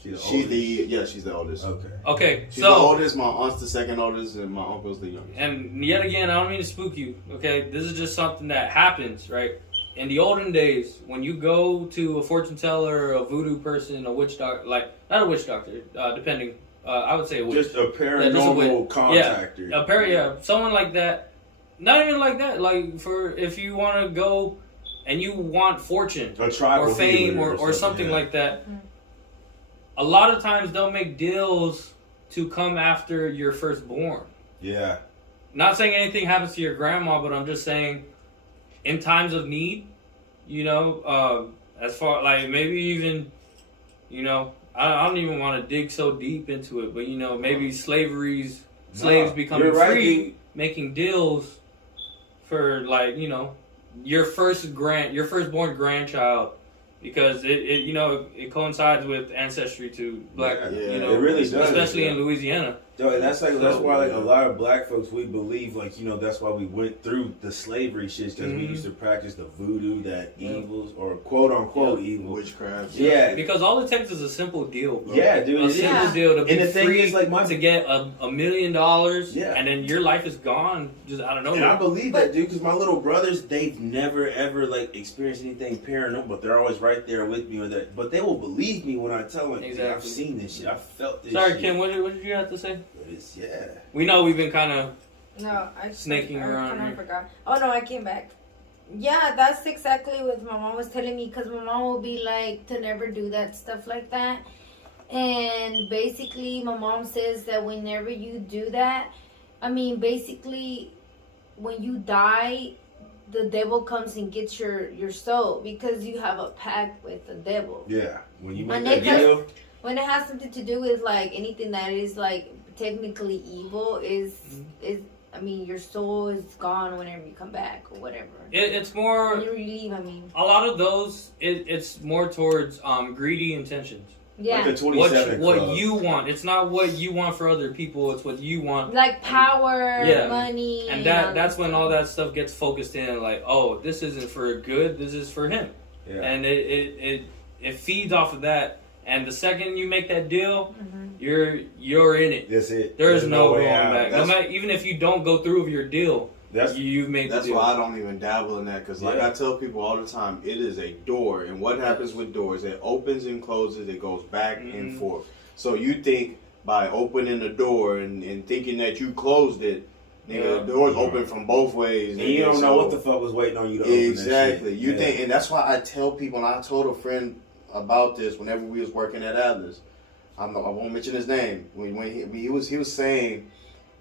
She's the oldest. Okay. She's the oldest. My aunt's the second oldest, and my uncle's the youngest. And yet again, I don't mean to spook you. Okay, this is just something that happens, right? In the olden days, when you go to a fortune teller, a voodoo person, a witch doctor, not a witch doctor, depending. I would say a witch. Just a paranormal contactor. Someone like that. Not even like that. Like if you want to go. And you want fortune or fame or something like that. A lot of times they'll make deals to come after your firstborn. Yeah. Not saying anything happens to your grandma, but I'm just saying in times of need, as far like maybe even, I don't even want to dig so deep into it, but maybe slaves becoming free, making deals for your firstborn grandchild, because it coincides with ancestry to black. It really does, especially in Louisiana. And that's why a lot of black folks, we believe that's why we went through the slavery shit, because we used to practice the voodoo, that evils or quote unquote evil witchcraft. Yeah, because all it takes is a simple deal, bro. Yeah, dude, a simple deal to be free to get $1 million. Yeah, and then your life is gone just out of nowhere. And I believe that, dude, because my little brothers, they've never ever experienced anything paranormal, but they're always right there with me, but they will believe me when I tell them, exactly. I've seen this shit, I felt this. Sorry, shit. Kim, what did you have to say? But we know we've been kind of snaking around. I forgot. Oh no, I came back. Yeah, that's exactly what my mom was telling me, because my mom will be like to never do that stuff like that. And basically my mom says that whenever you do that, basically when you die, the devil comes and gets your soul, because you have a pact with the devil. Yeah, when you make that deal. When it has something to do with anything that is technically evil, is I mean, your soul is gone whenever you come back or whatever. It's more. When you leave, I mean. A lot of those, it's more towards greedy intentions. Yeah. Like the 27 What you want. It's not what you want for other people. It's what you want. Like power, Yeah. money. And that's when all that stuff gets focused in. Like, oh, this isn't for good. This is for him. Yeah. And it feeds off of that. And the second you make that deal, you're in it. That's it. There's no way going out. back. No matter, even if you don't go through with your deal, you've made the That's deal. why I don't even dabble in that, because like I tell people all the time, it is a door, and what happens with doors? It opens and closes. It goes back and forth. So you think by opening the door and thinking that you closed it, nigga, the door's open from both ways. And you don't know what the fuck was waiting on you to open exactly. that shit. You think, and that's why I tell people, and I told a friend about this whenever we was working at Atlas. I won't mention his name. When he was saying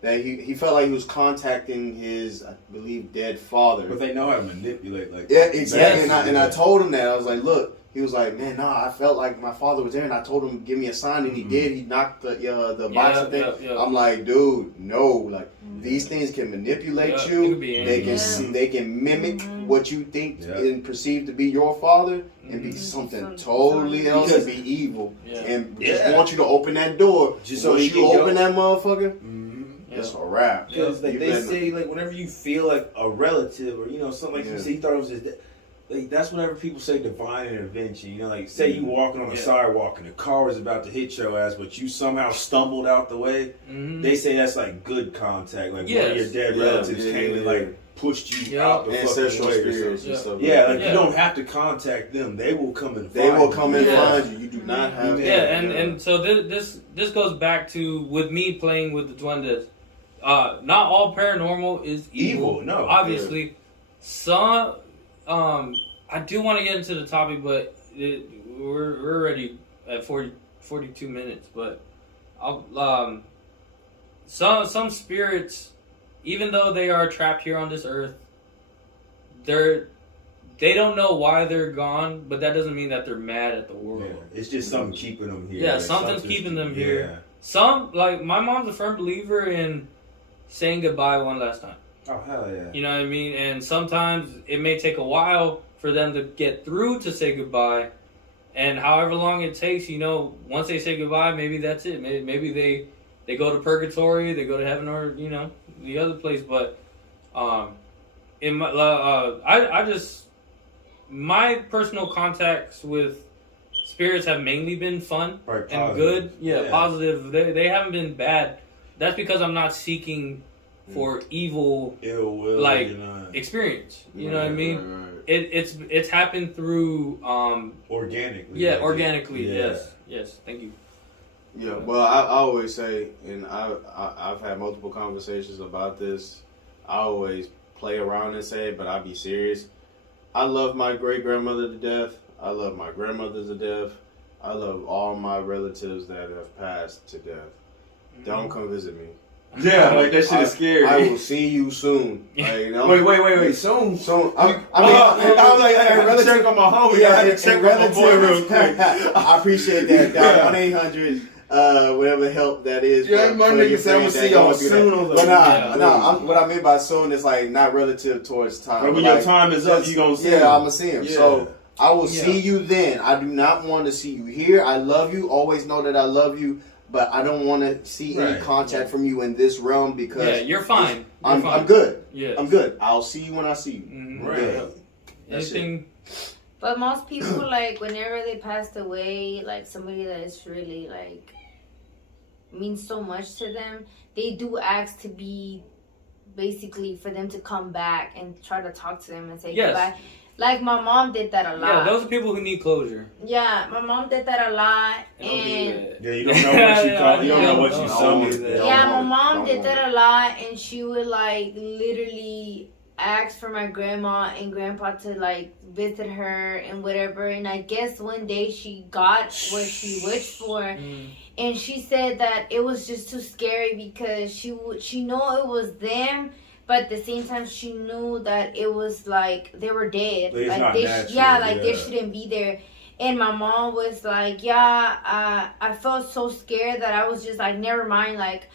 that he felt like he was contacting his, I believe, dead father. But they know how to manipulate, like exactly. And I told him that. I was like, look. He was like, man, nah, I felt like my father was there, and I told him to give me a sign, and he did. He knocked the boxing thing. I'm like, dude, no, like these things can manipulate you. They can mimic what you think and perceive to be your father, and be something totally else, and be evil, and just want you to open that door. Just so you open that motherfucker. It's a wrap. Because like they say, like whenever you feel like a relative or something like you say, you thought it was his. Like, that's whenever people say divine intervention. Like, say you walking on the sidewalk and the car is about to hit your ass, but you somehow stumbled out the way. They say that's, like, good contact. Like, one of your dead relatives came and, like, pushed you out the fucking way or something. You don't have to contact them. They will come and find you. They will come and find you. You do not have to. And so this goes back to, with me playing with the Duendes, not all paranormal is evil. No. Obviously. Some... I do want to get into the topic, but we're already at 42 minutes. But some spirits, even though they are trapped here on this earth, they don't know why they're gone, but that doesn't mean that they're mad at the world. Yeah, it's just something keeping them here. Yeah, something's keeping them here. Some, like, my mom's a firm believer in saying goodbye one last time. Oh, hell yeah. You know what I mean? And sometimes it may take a while for them to get through to say goodbye. And however long it takes, once they say goodbye, maybe that's it. Maybe they go to purgatory, they go to heaven, or, the other place. But in my personal contacts with spirits have mainly been fun and good. Yeah, positive. They haven't been bad. That's because I'm not seeking for evil, ill will, like experience. You know what I mean? Right. It's happened through organically. Yeah, organically. Yeah. Yes. Thank you. Yeah. Well, I always say, and I've had multiple conversations about this. I always play around and say, but I be serious. I love my great grandmother to death. I love my grandmother to death. I love all my relatives that have passed to death. Don't come visit me. Yeah, like that shit is scary. I will see you soon. Like, Wait, soon. I'm like, I check on my homie. Yeah, I check on my boy real quick. I appreciate that, dog. 1-800, whatever help that is. Yeah, my nigga said I'm gonna see y'all soon. But what I mean by soon is like not relative towards time. But when your time is up, you gonna see him. Yeah, I'm gonna see him. So I will see you then. I do not want to see you here. I love you. Always know that I love you. But I don't want to see any contact from you in this realm because you're fine. I'm good. Yeah, I'm good. I'll see you when I see you. Mm-hmm. Right. Anything. But most people, like, whenever they passed away, like somebody that is really like means so much to them, they do ask to be basically for them to come back and try to talk to them and say goodbye. Like, my mom did that a lot. Yeah, those are people who need closure. Yeah, my mom did that a lot. And you don't know what you call. You don't know what you summoned. Yeah, my mom did that a lot, and she would, like, literally ask for my grandma and grandpa to, like, visit her and whatever. And I guess one day she got what she wished for. And she said that it was just too scary because she knew it was them. But at the same time, she knew that it was like they were dead. Like they shouldn't be there. And my mom was like, I felt so scared that I was just like, never mind. Like,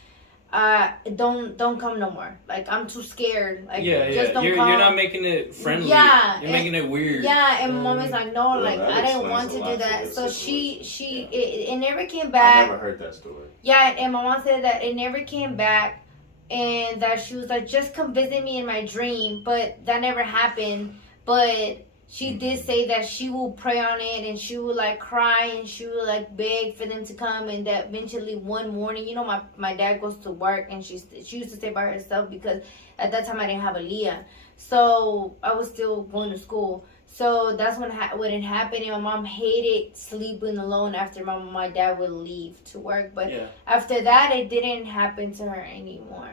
don't come no more. Like, I'm too scared. Like, Yeah, just don't you're come. not making it friendly. Yeah, You're making it weird. Yeah, and my mom is like, no, Well, like, that I didn't explains want a to lot do to that. this So situation. it never came I back. never heard that story. Yeah, and my mom said that it never came back, and that she was like, just come visit me in my dream, but that never happened. But she did say that she will pray on it, and she would like cry, and she would like beg for them to come, and that eventually one morning, you know, my dad goes to work, and she used to stay by herself because at that time I didn't have a Leah, so I was still going to school. So that's when it happened, and my mom hated sleeping alone after my dad would leave to work. But after that, it didn't happen to her anymore.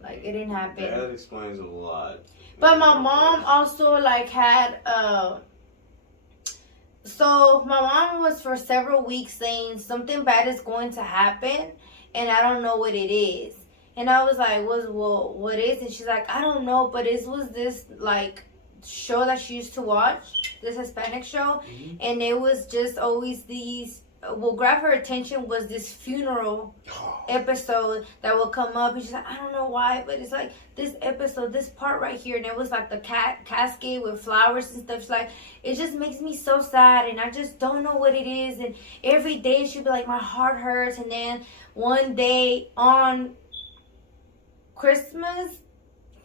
Like, it didn't happen. That explains a lot. But my mom also like had so my mom was for several weeks saying something bad is going to happen, and I don't know what it is. And I was like, what is it? She's like, I don't know, but it was this like show that she used to watch, this Hispanic show, and it was just always these. What grabbed her attention was this funeral episode that would come up, and she's like, I don't know why, but it's like this episode, this part right here, and it was like the cascade with flowers and stuff. She's like, it just makes me so sad, and I just don't know what it is. And every day she'd be like, my heart hurts. And then one day on Christmas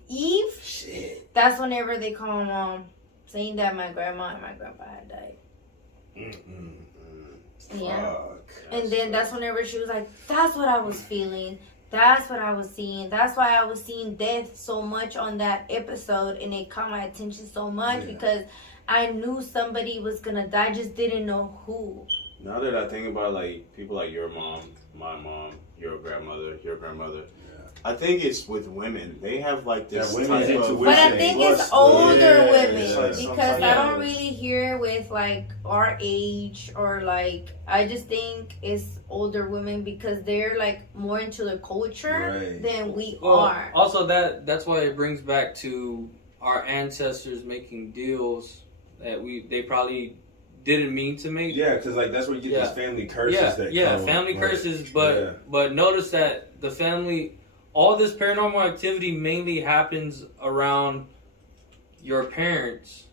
Eve, that's whenever they call my mom, saying that my grandma and my grandpa had died. Yeah. And then that's whenever she was like, that's what I was feeling. That's what I was seeing. That's why I was seeing death so much on that episode. And it caught my attention so much because I knew somebody was going to die. I just didn't know who. Now that I think about, like, people like your mom, my mom, your grandmother, I think it's with women. They have like this type of... But I think it's older women like because I don't really hear with like our age or like, I just think it's older women because they're like more into the culture than we are. Also, that's why it brings back to our ancestors making deals that they probably didn't mean to make. Yeah, because like that's where you get these family curses that come. Family curses. But notice that the family... All this paranormal activity mainly happens around your parents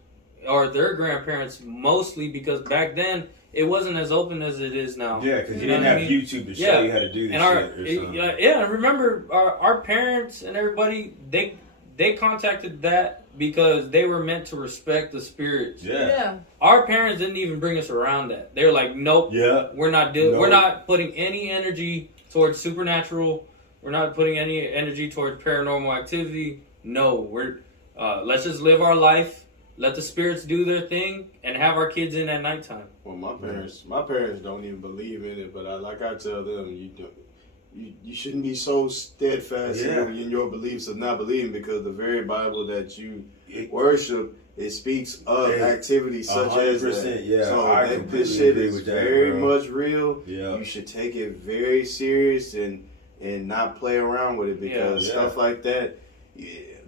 or their grandparents, mostly because back then it wasn't as open as it is now. Yeah, because you didn't have YouTube to show you how to do this shit. And remember, our parents and everybody, they contacted that because they were meant to respect the spirits. Yeah. Our parents didn't even bring us around that. They were like, nope, we're not putting any energy towards supernatural. We're not putting any energy towards paranormal activity. No, we're let's just live our life, let the spirits do their thing, and have our kids in at nighttime. Well, my parents don't even believe in it, but I tell them, you shouldn't be so steadfast in your beliefs of not believing, because the very Bible that you worship, it speaks of activities such as that. Yeah, so this shit is very much real. Yeah. You should take it very serious and not play around with it, because stuff like that,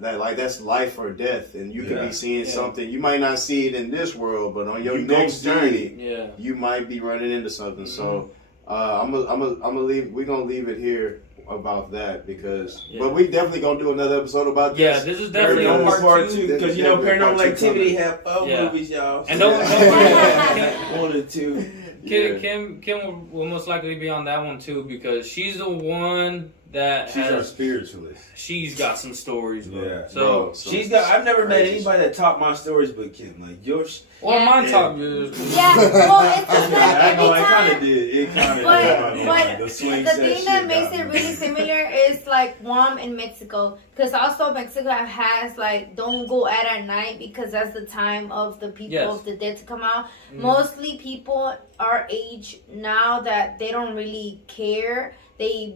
that's life or death, and you could be seeing something. You might not see it in this world, but on your next journey, you might be running into something. So I'm gonna leave. We're gonna leave it here about that because, but we definitely gonna do another episode about this. Yeah, this is definitely a part two because Paranormal Activity have movies, y'all. And don't one or two. Kim will most likely be on that one too, because she's the one that she's our spiritualist. She's got some stories, bro. Yeah. So she's got. I've never met anybody that topped my stories, but Kim, like yours. Or mine topped yours. Yeah. Well, it's just like every time. It kind of did. It kind of did. But the thing that makes it really similar is like Guam and Mexico, because also Mexico has like don't go out at night because that's the time of the people of the dead to come out. Mostly people our age now that they don't really care. They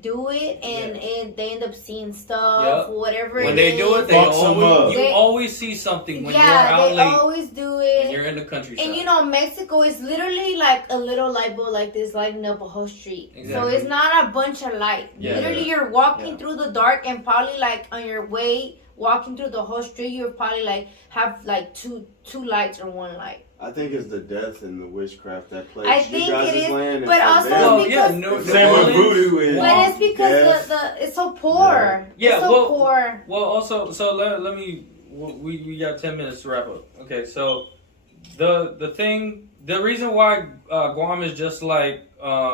do it and they end up seeing stuff whatever. When they do it, you always see something when you're out late. They always do it. And you're in the countryside. And Mexico is literally like a little light bulb like this lighting up a whole street. Exactly. So it's not a bunch of light. Literally you're walking through the dark, and probably like on your way walking through the whole street, you'll probably like have like two lights or one light. I think it's the death and the witchcraft that plays. I think it is, land but also because same with voodoo is. But it's because the it's so poor. Yeah, it's so poor. Well, also, so let me. We got 10 minutes to wrap up. Okay, so the reason why Guam is just like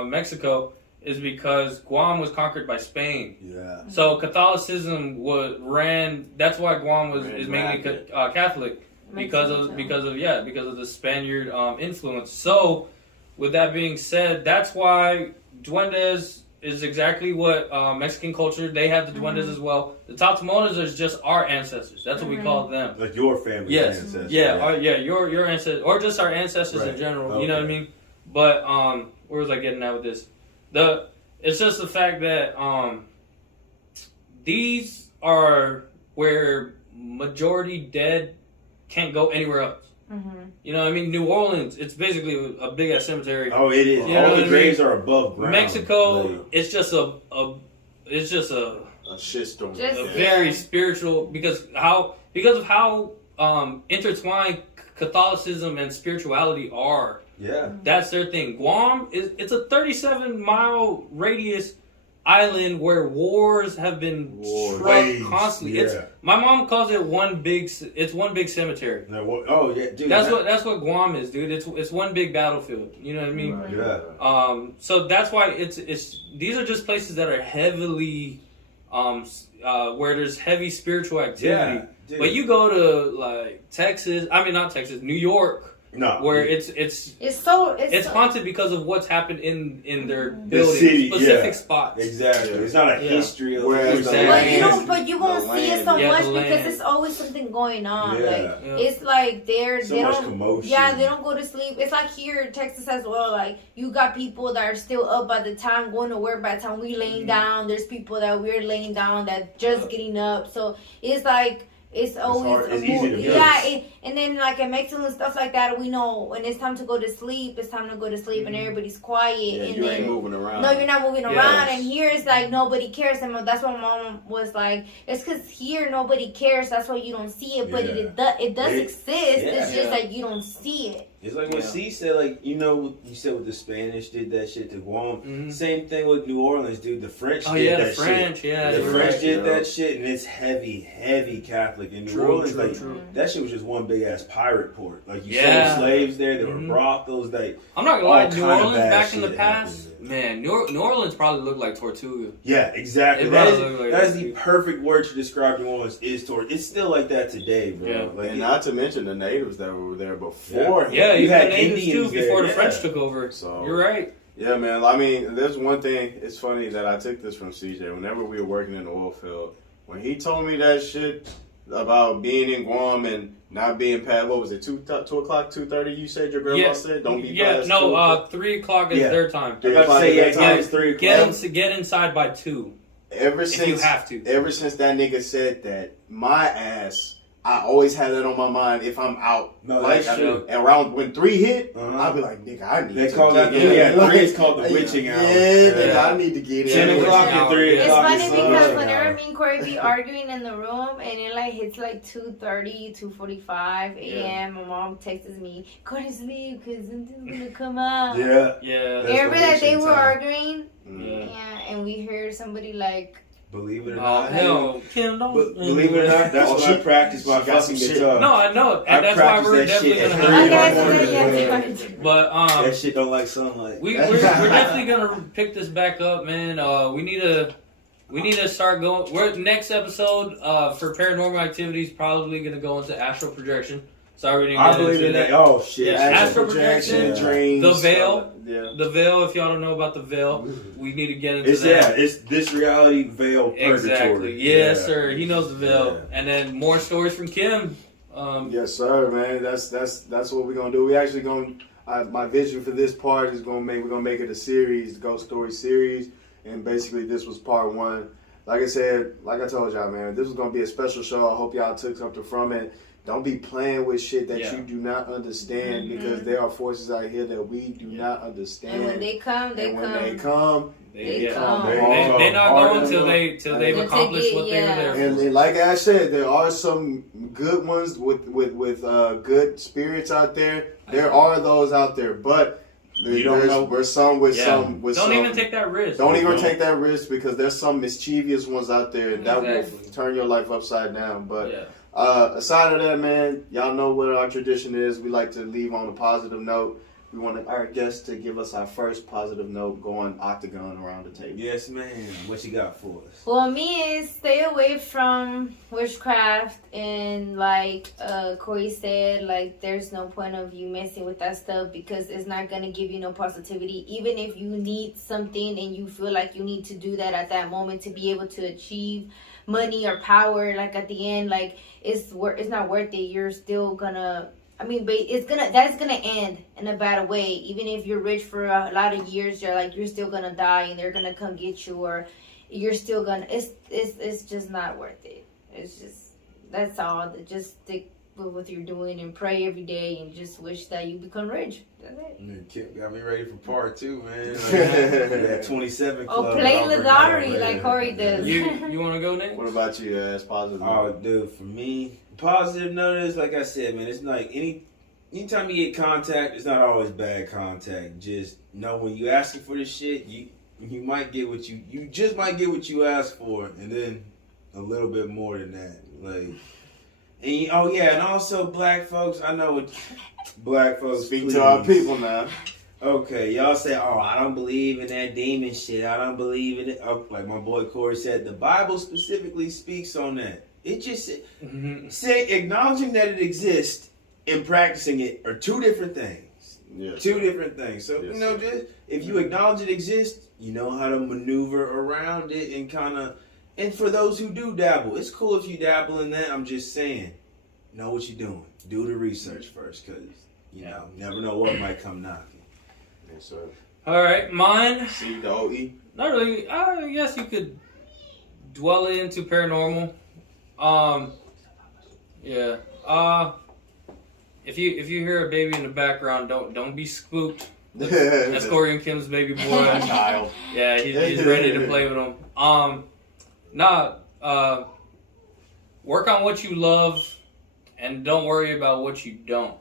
Mexico is because Guam was conquered by Spain. Yeah. So Catholicism ran. That's why Guam is mainly Catholic. Because of the Spaniard influence. So, with that being said, that's why duendes is exactly what Mexican culture. They have the duendes as well. The Tatamonas is just our ancestors. That's what we call them. Like your family's ancestors. Yeah, your ancestors, or just our ancestors in general. Okay. You know what I mean? But where was I getting at with this? It's just the fact that these are where majority dead can't go anywhere else. Mm-hmm. You know what I mean? New Orleans, it's basically a big ass cemetery. Oh, it is. All the graves are above ground. Mexico, it's just a shitstorm. Very spiritual because of how intertwined Catholicism and spirituality are. Yeah. That's their thing. Guam it's a 37-mile radius island where wars have been struck constantly. Yeah. My mom calls it one big cemetery. Oh yeah, dude. That's what Guam is, dude. It's one big battlefield. You know what I mean? Right. Yeah. So that's why it's these are just places that are heavily where there's heavy spiritual activity. Yeah, but you go to like Texas, not Texas, New York. No, where it's haunted because of what's happened in their building, specific spots. Exactly, it's not a history of But you won't see it so much because there's always something going on. It's like they don't commotion. Yeah, they don't go to sleep. It's like here in Texas as well. Like you got people that are still up by the time going to work. By the time we laying down, there's people that we're laying down that just getting up. So it's like. It's always easy to miss. And then like in Mexico and stuff like that, we know when it's time to go to sleep, it's time to go to sleep, and everybody's quiet. Yeah, and you ain't moving around. No, you're not moving around. And here it's like nobody cares. And that's what my mom was like. It's because here nobody cares. That's why you don't see it. But it does exist. It's just like you don't see it. It's like what C said, like, you said with the Spanish did that shit to Guam. Mm-hmm. Same thing with New Orleans, dude. The French did that shit. The French did that shit, and it's heavy Catholic. In New Orleans, that shit was just one big ass pirate port. Like, you sold slaves there, there were brothels. I'm not gonna lie, New Orleans back in the past, man, New Orleans probably looked like Tortuga. Yeah, exactly. That is the perfect word to describe New Orleans is Tortuga. It's still like that today, bro. Yeah. Like, and not to mention the natives that were there before. Yeah, you had Indians too before the French took over. So you're right. Yeah, man. I mean, there's one thing. It's funny that I took this from CJ. Whenever we were working in the oil field, when he told me that shit about being in Guam and not being past, what was it, 2 o'clock, 2:30? You said your grandma said, don't be past. 3 o'clock is their time. 3 o'clock is their time. 3 o'clock. Get inside by 2. If you have to. Ever since that nigga said that, my ass. I always have that on my mind if I'm out. No, like, that's true. Around when 3 hit, I'll be like, nigga, I need to call that. Yeah, 3 is called the witching hour. Yeah, nigga, I need to get in. 10 o'clock and 3 o'clock. It's funny because whenever me and Corey be arguing in the room and it like hits like 2:30, 2:45 a.m., my mom texts me, go to sleep because something's gonna come out. Yeah. Remember that they were arguing? Yeah, and we heard somebody like. Believe it or not, Kim, don't. Believe it or not, that's what I practice my fucking guitar. No, I know, and that's why we're definitely gonna have. But that shit don't like sunlight. We're definitely gonna pick this back up, man. We need to start going. Next episode for paranormal activities probably gonna go into astral projection. Sorry, we didn't get into that. Oh shit! Yeah, astral projection, dreams, the veil. The veil. If y'all don't know about the veil, we need to get into that. Yeah, it's this reality veil. Exactly. Yes, sir. He knows the veil. And then more stories from Kim. Yes, sir, man. That's what we're gonna do. We actually gonna. My vision for this part is we're gonna make it a series, ghost story series, and basically this was part 1. Like I said, like I told y'all, man, this was gonna be a special show. I hope y'all took something from it. Don't be playing with shit that you do not understand because there are forces out here that we do not understand. And when they come, they come. They're not going till they've accomplished what they were there for. And like I said, there are some good ones with good spirits out there. There are those out there, but you don't know. There's some with some. Don't even take that risk. Don't even take that risk because there's some mischievous ones out there that will turn your life upside down. But aside of that, man, y'all know what our tradition is. We like to leave on a positive note. We want our guests to give us our first positive note going octagon around the table. Yes, man. What you got for us? Well, me is stay away from witchcraft and like Corey said, like there's no point of you messing with that stuff because it's not gonna give you no positivity. Even if you need something and you feel like you need to do that at that moment to be able to achieve money or power, like at the end, like it's not worth it. You're still gonna. I mean, but that's gonna end in a bad way. Even if you're rich for a lot of years, you're still gonna die, and they're gonna come get you, or you're still gonna. It's just not worth it. It's just that's all. Just stick with what you're doing and pray every day, and just wish that you become rich. That's it. Kip got me ready for part 2, man. That 27 club. Oh, play the lottery like Corey does. You want to go next? What about you, as positive? Oh, dude, for me, positive note is like I said, man. It's like anytime you get contact, it's not always bad contact. Just know when you asking for this shit, you might get what you just might get what you asked for, and then a little bit more than that. Like, and also black folks. I know what black folks speak to our people now. Okay, y'all say, oh, I don't believe in that demon shit. I don't believe in it. Oh, like my boy Corey said, the Bible specifically speaks on that. It just say acknowledging that it exists and practicing it are two different things. Yes, two different things. So yes, just if you acknowledge it exists, you know how to maneuver around it and kind of. And for those who do dabble, it's cool if you dabble in that. I'm just saying, know what you're doing. Do the research first, because you never know what might come knocking. Yes, sir. All right, mine. C-O-E. Not really. I guess you could dwell into paranormal. If you hear a baby in the background, don't be spooked. That's Corey and Kim's baby boy. Child. Yeah, he's ready to play with them. Work on what you love, and don't worry about what you don't.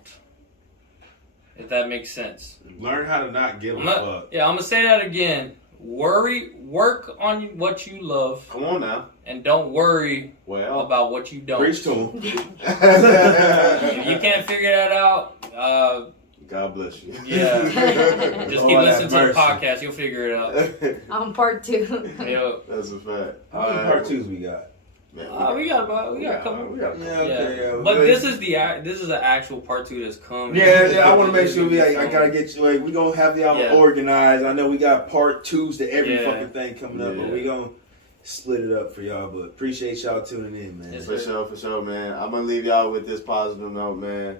If that makes sense. Learn how to not give a fuck. Yeah, I'm gonna say that again. Work on what you love. Come on now. And don't worry about what you don't. Preach to him. If you can't figure that out, God bless you. Yeah. Just keep listening to the podcast. You'll figure it out. On part 2. Yo. That's a fact. How many part 2s we got? Man, we got a couple. Yeah. But this is an actual part 2 that's coming. Yeah. I want to make sure I gotta get you. Like, we gonna have the album organized. I know we got part 2s to every fucking thing coming up, but we gonna split it up for y'all. But appreciate y'all tuning in, man. For sure, man. I'm gonna leave y'all with this positive note, man.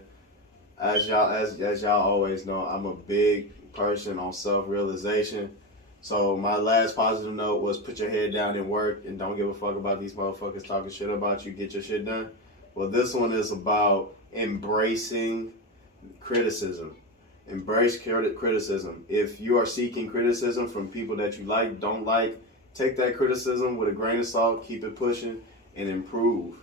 As y'all always know, I'm a big person on self-realization. So my last positive note was put your head down and work and don't give a fuck about these motherfuckers talking shit about you. Get your shit done. Well, this one is about embracing criticism. Embrace criticism. If you are seeking criticism from people that you like, don't like, take that criticism with a grain of salt, keep it pushing, and improve.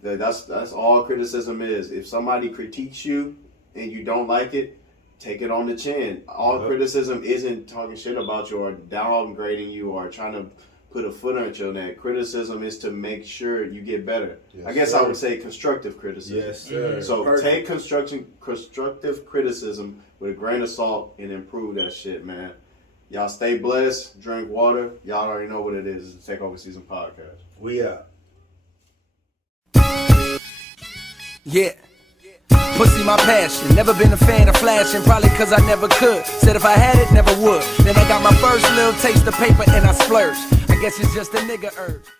That's all criticism is. If somebody critiques you and you don't like it, take it on the chin. All criticism isn't talking shit about you or downgrading you or trying to put a foot on your neck. Criticism is to make sure you get better. Yes, I guess I would say constructive criticism. Yes, sir. So take constructive criticism with a grain of salt and improve that shit, man. Y'all stay blessed, drink water. Y'all already know what it is. It's the Takeover SZN podcast. We out. Yeah. Pussy my passion, never been a fan of flashing, probably cause I never could. Said if I had it, never would. Then I got my first little taste of paper and I splurged. I guess it's just a nigga urge.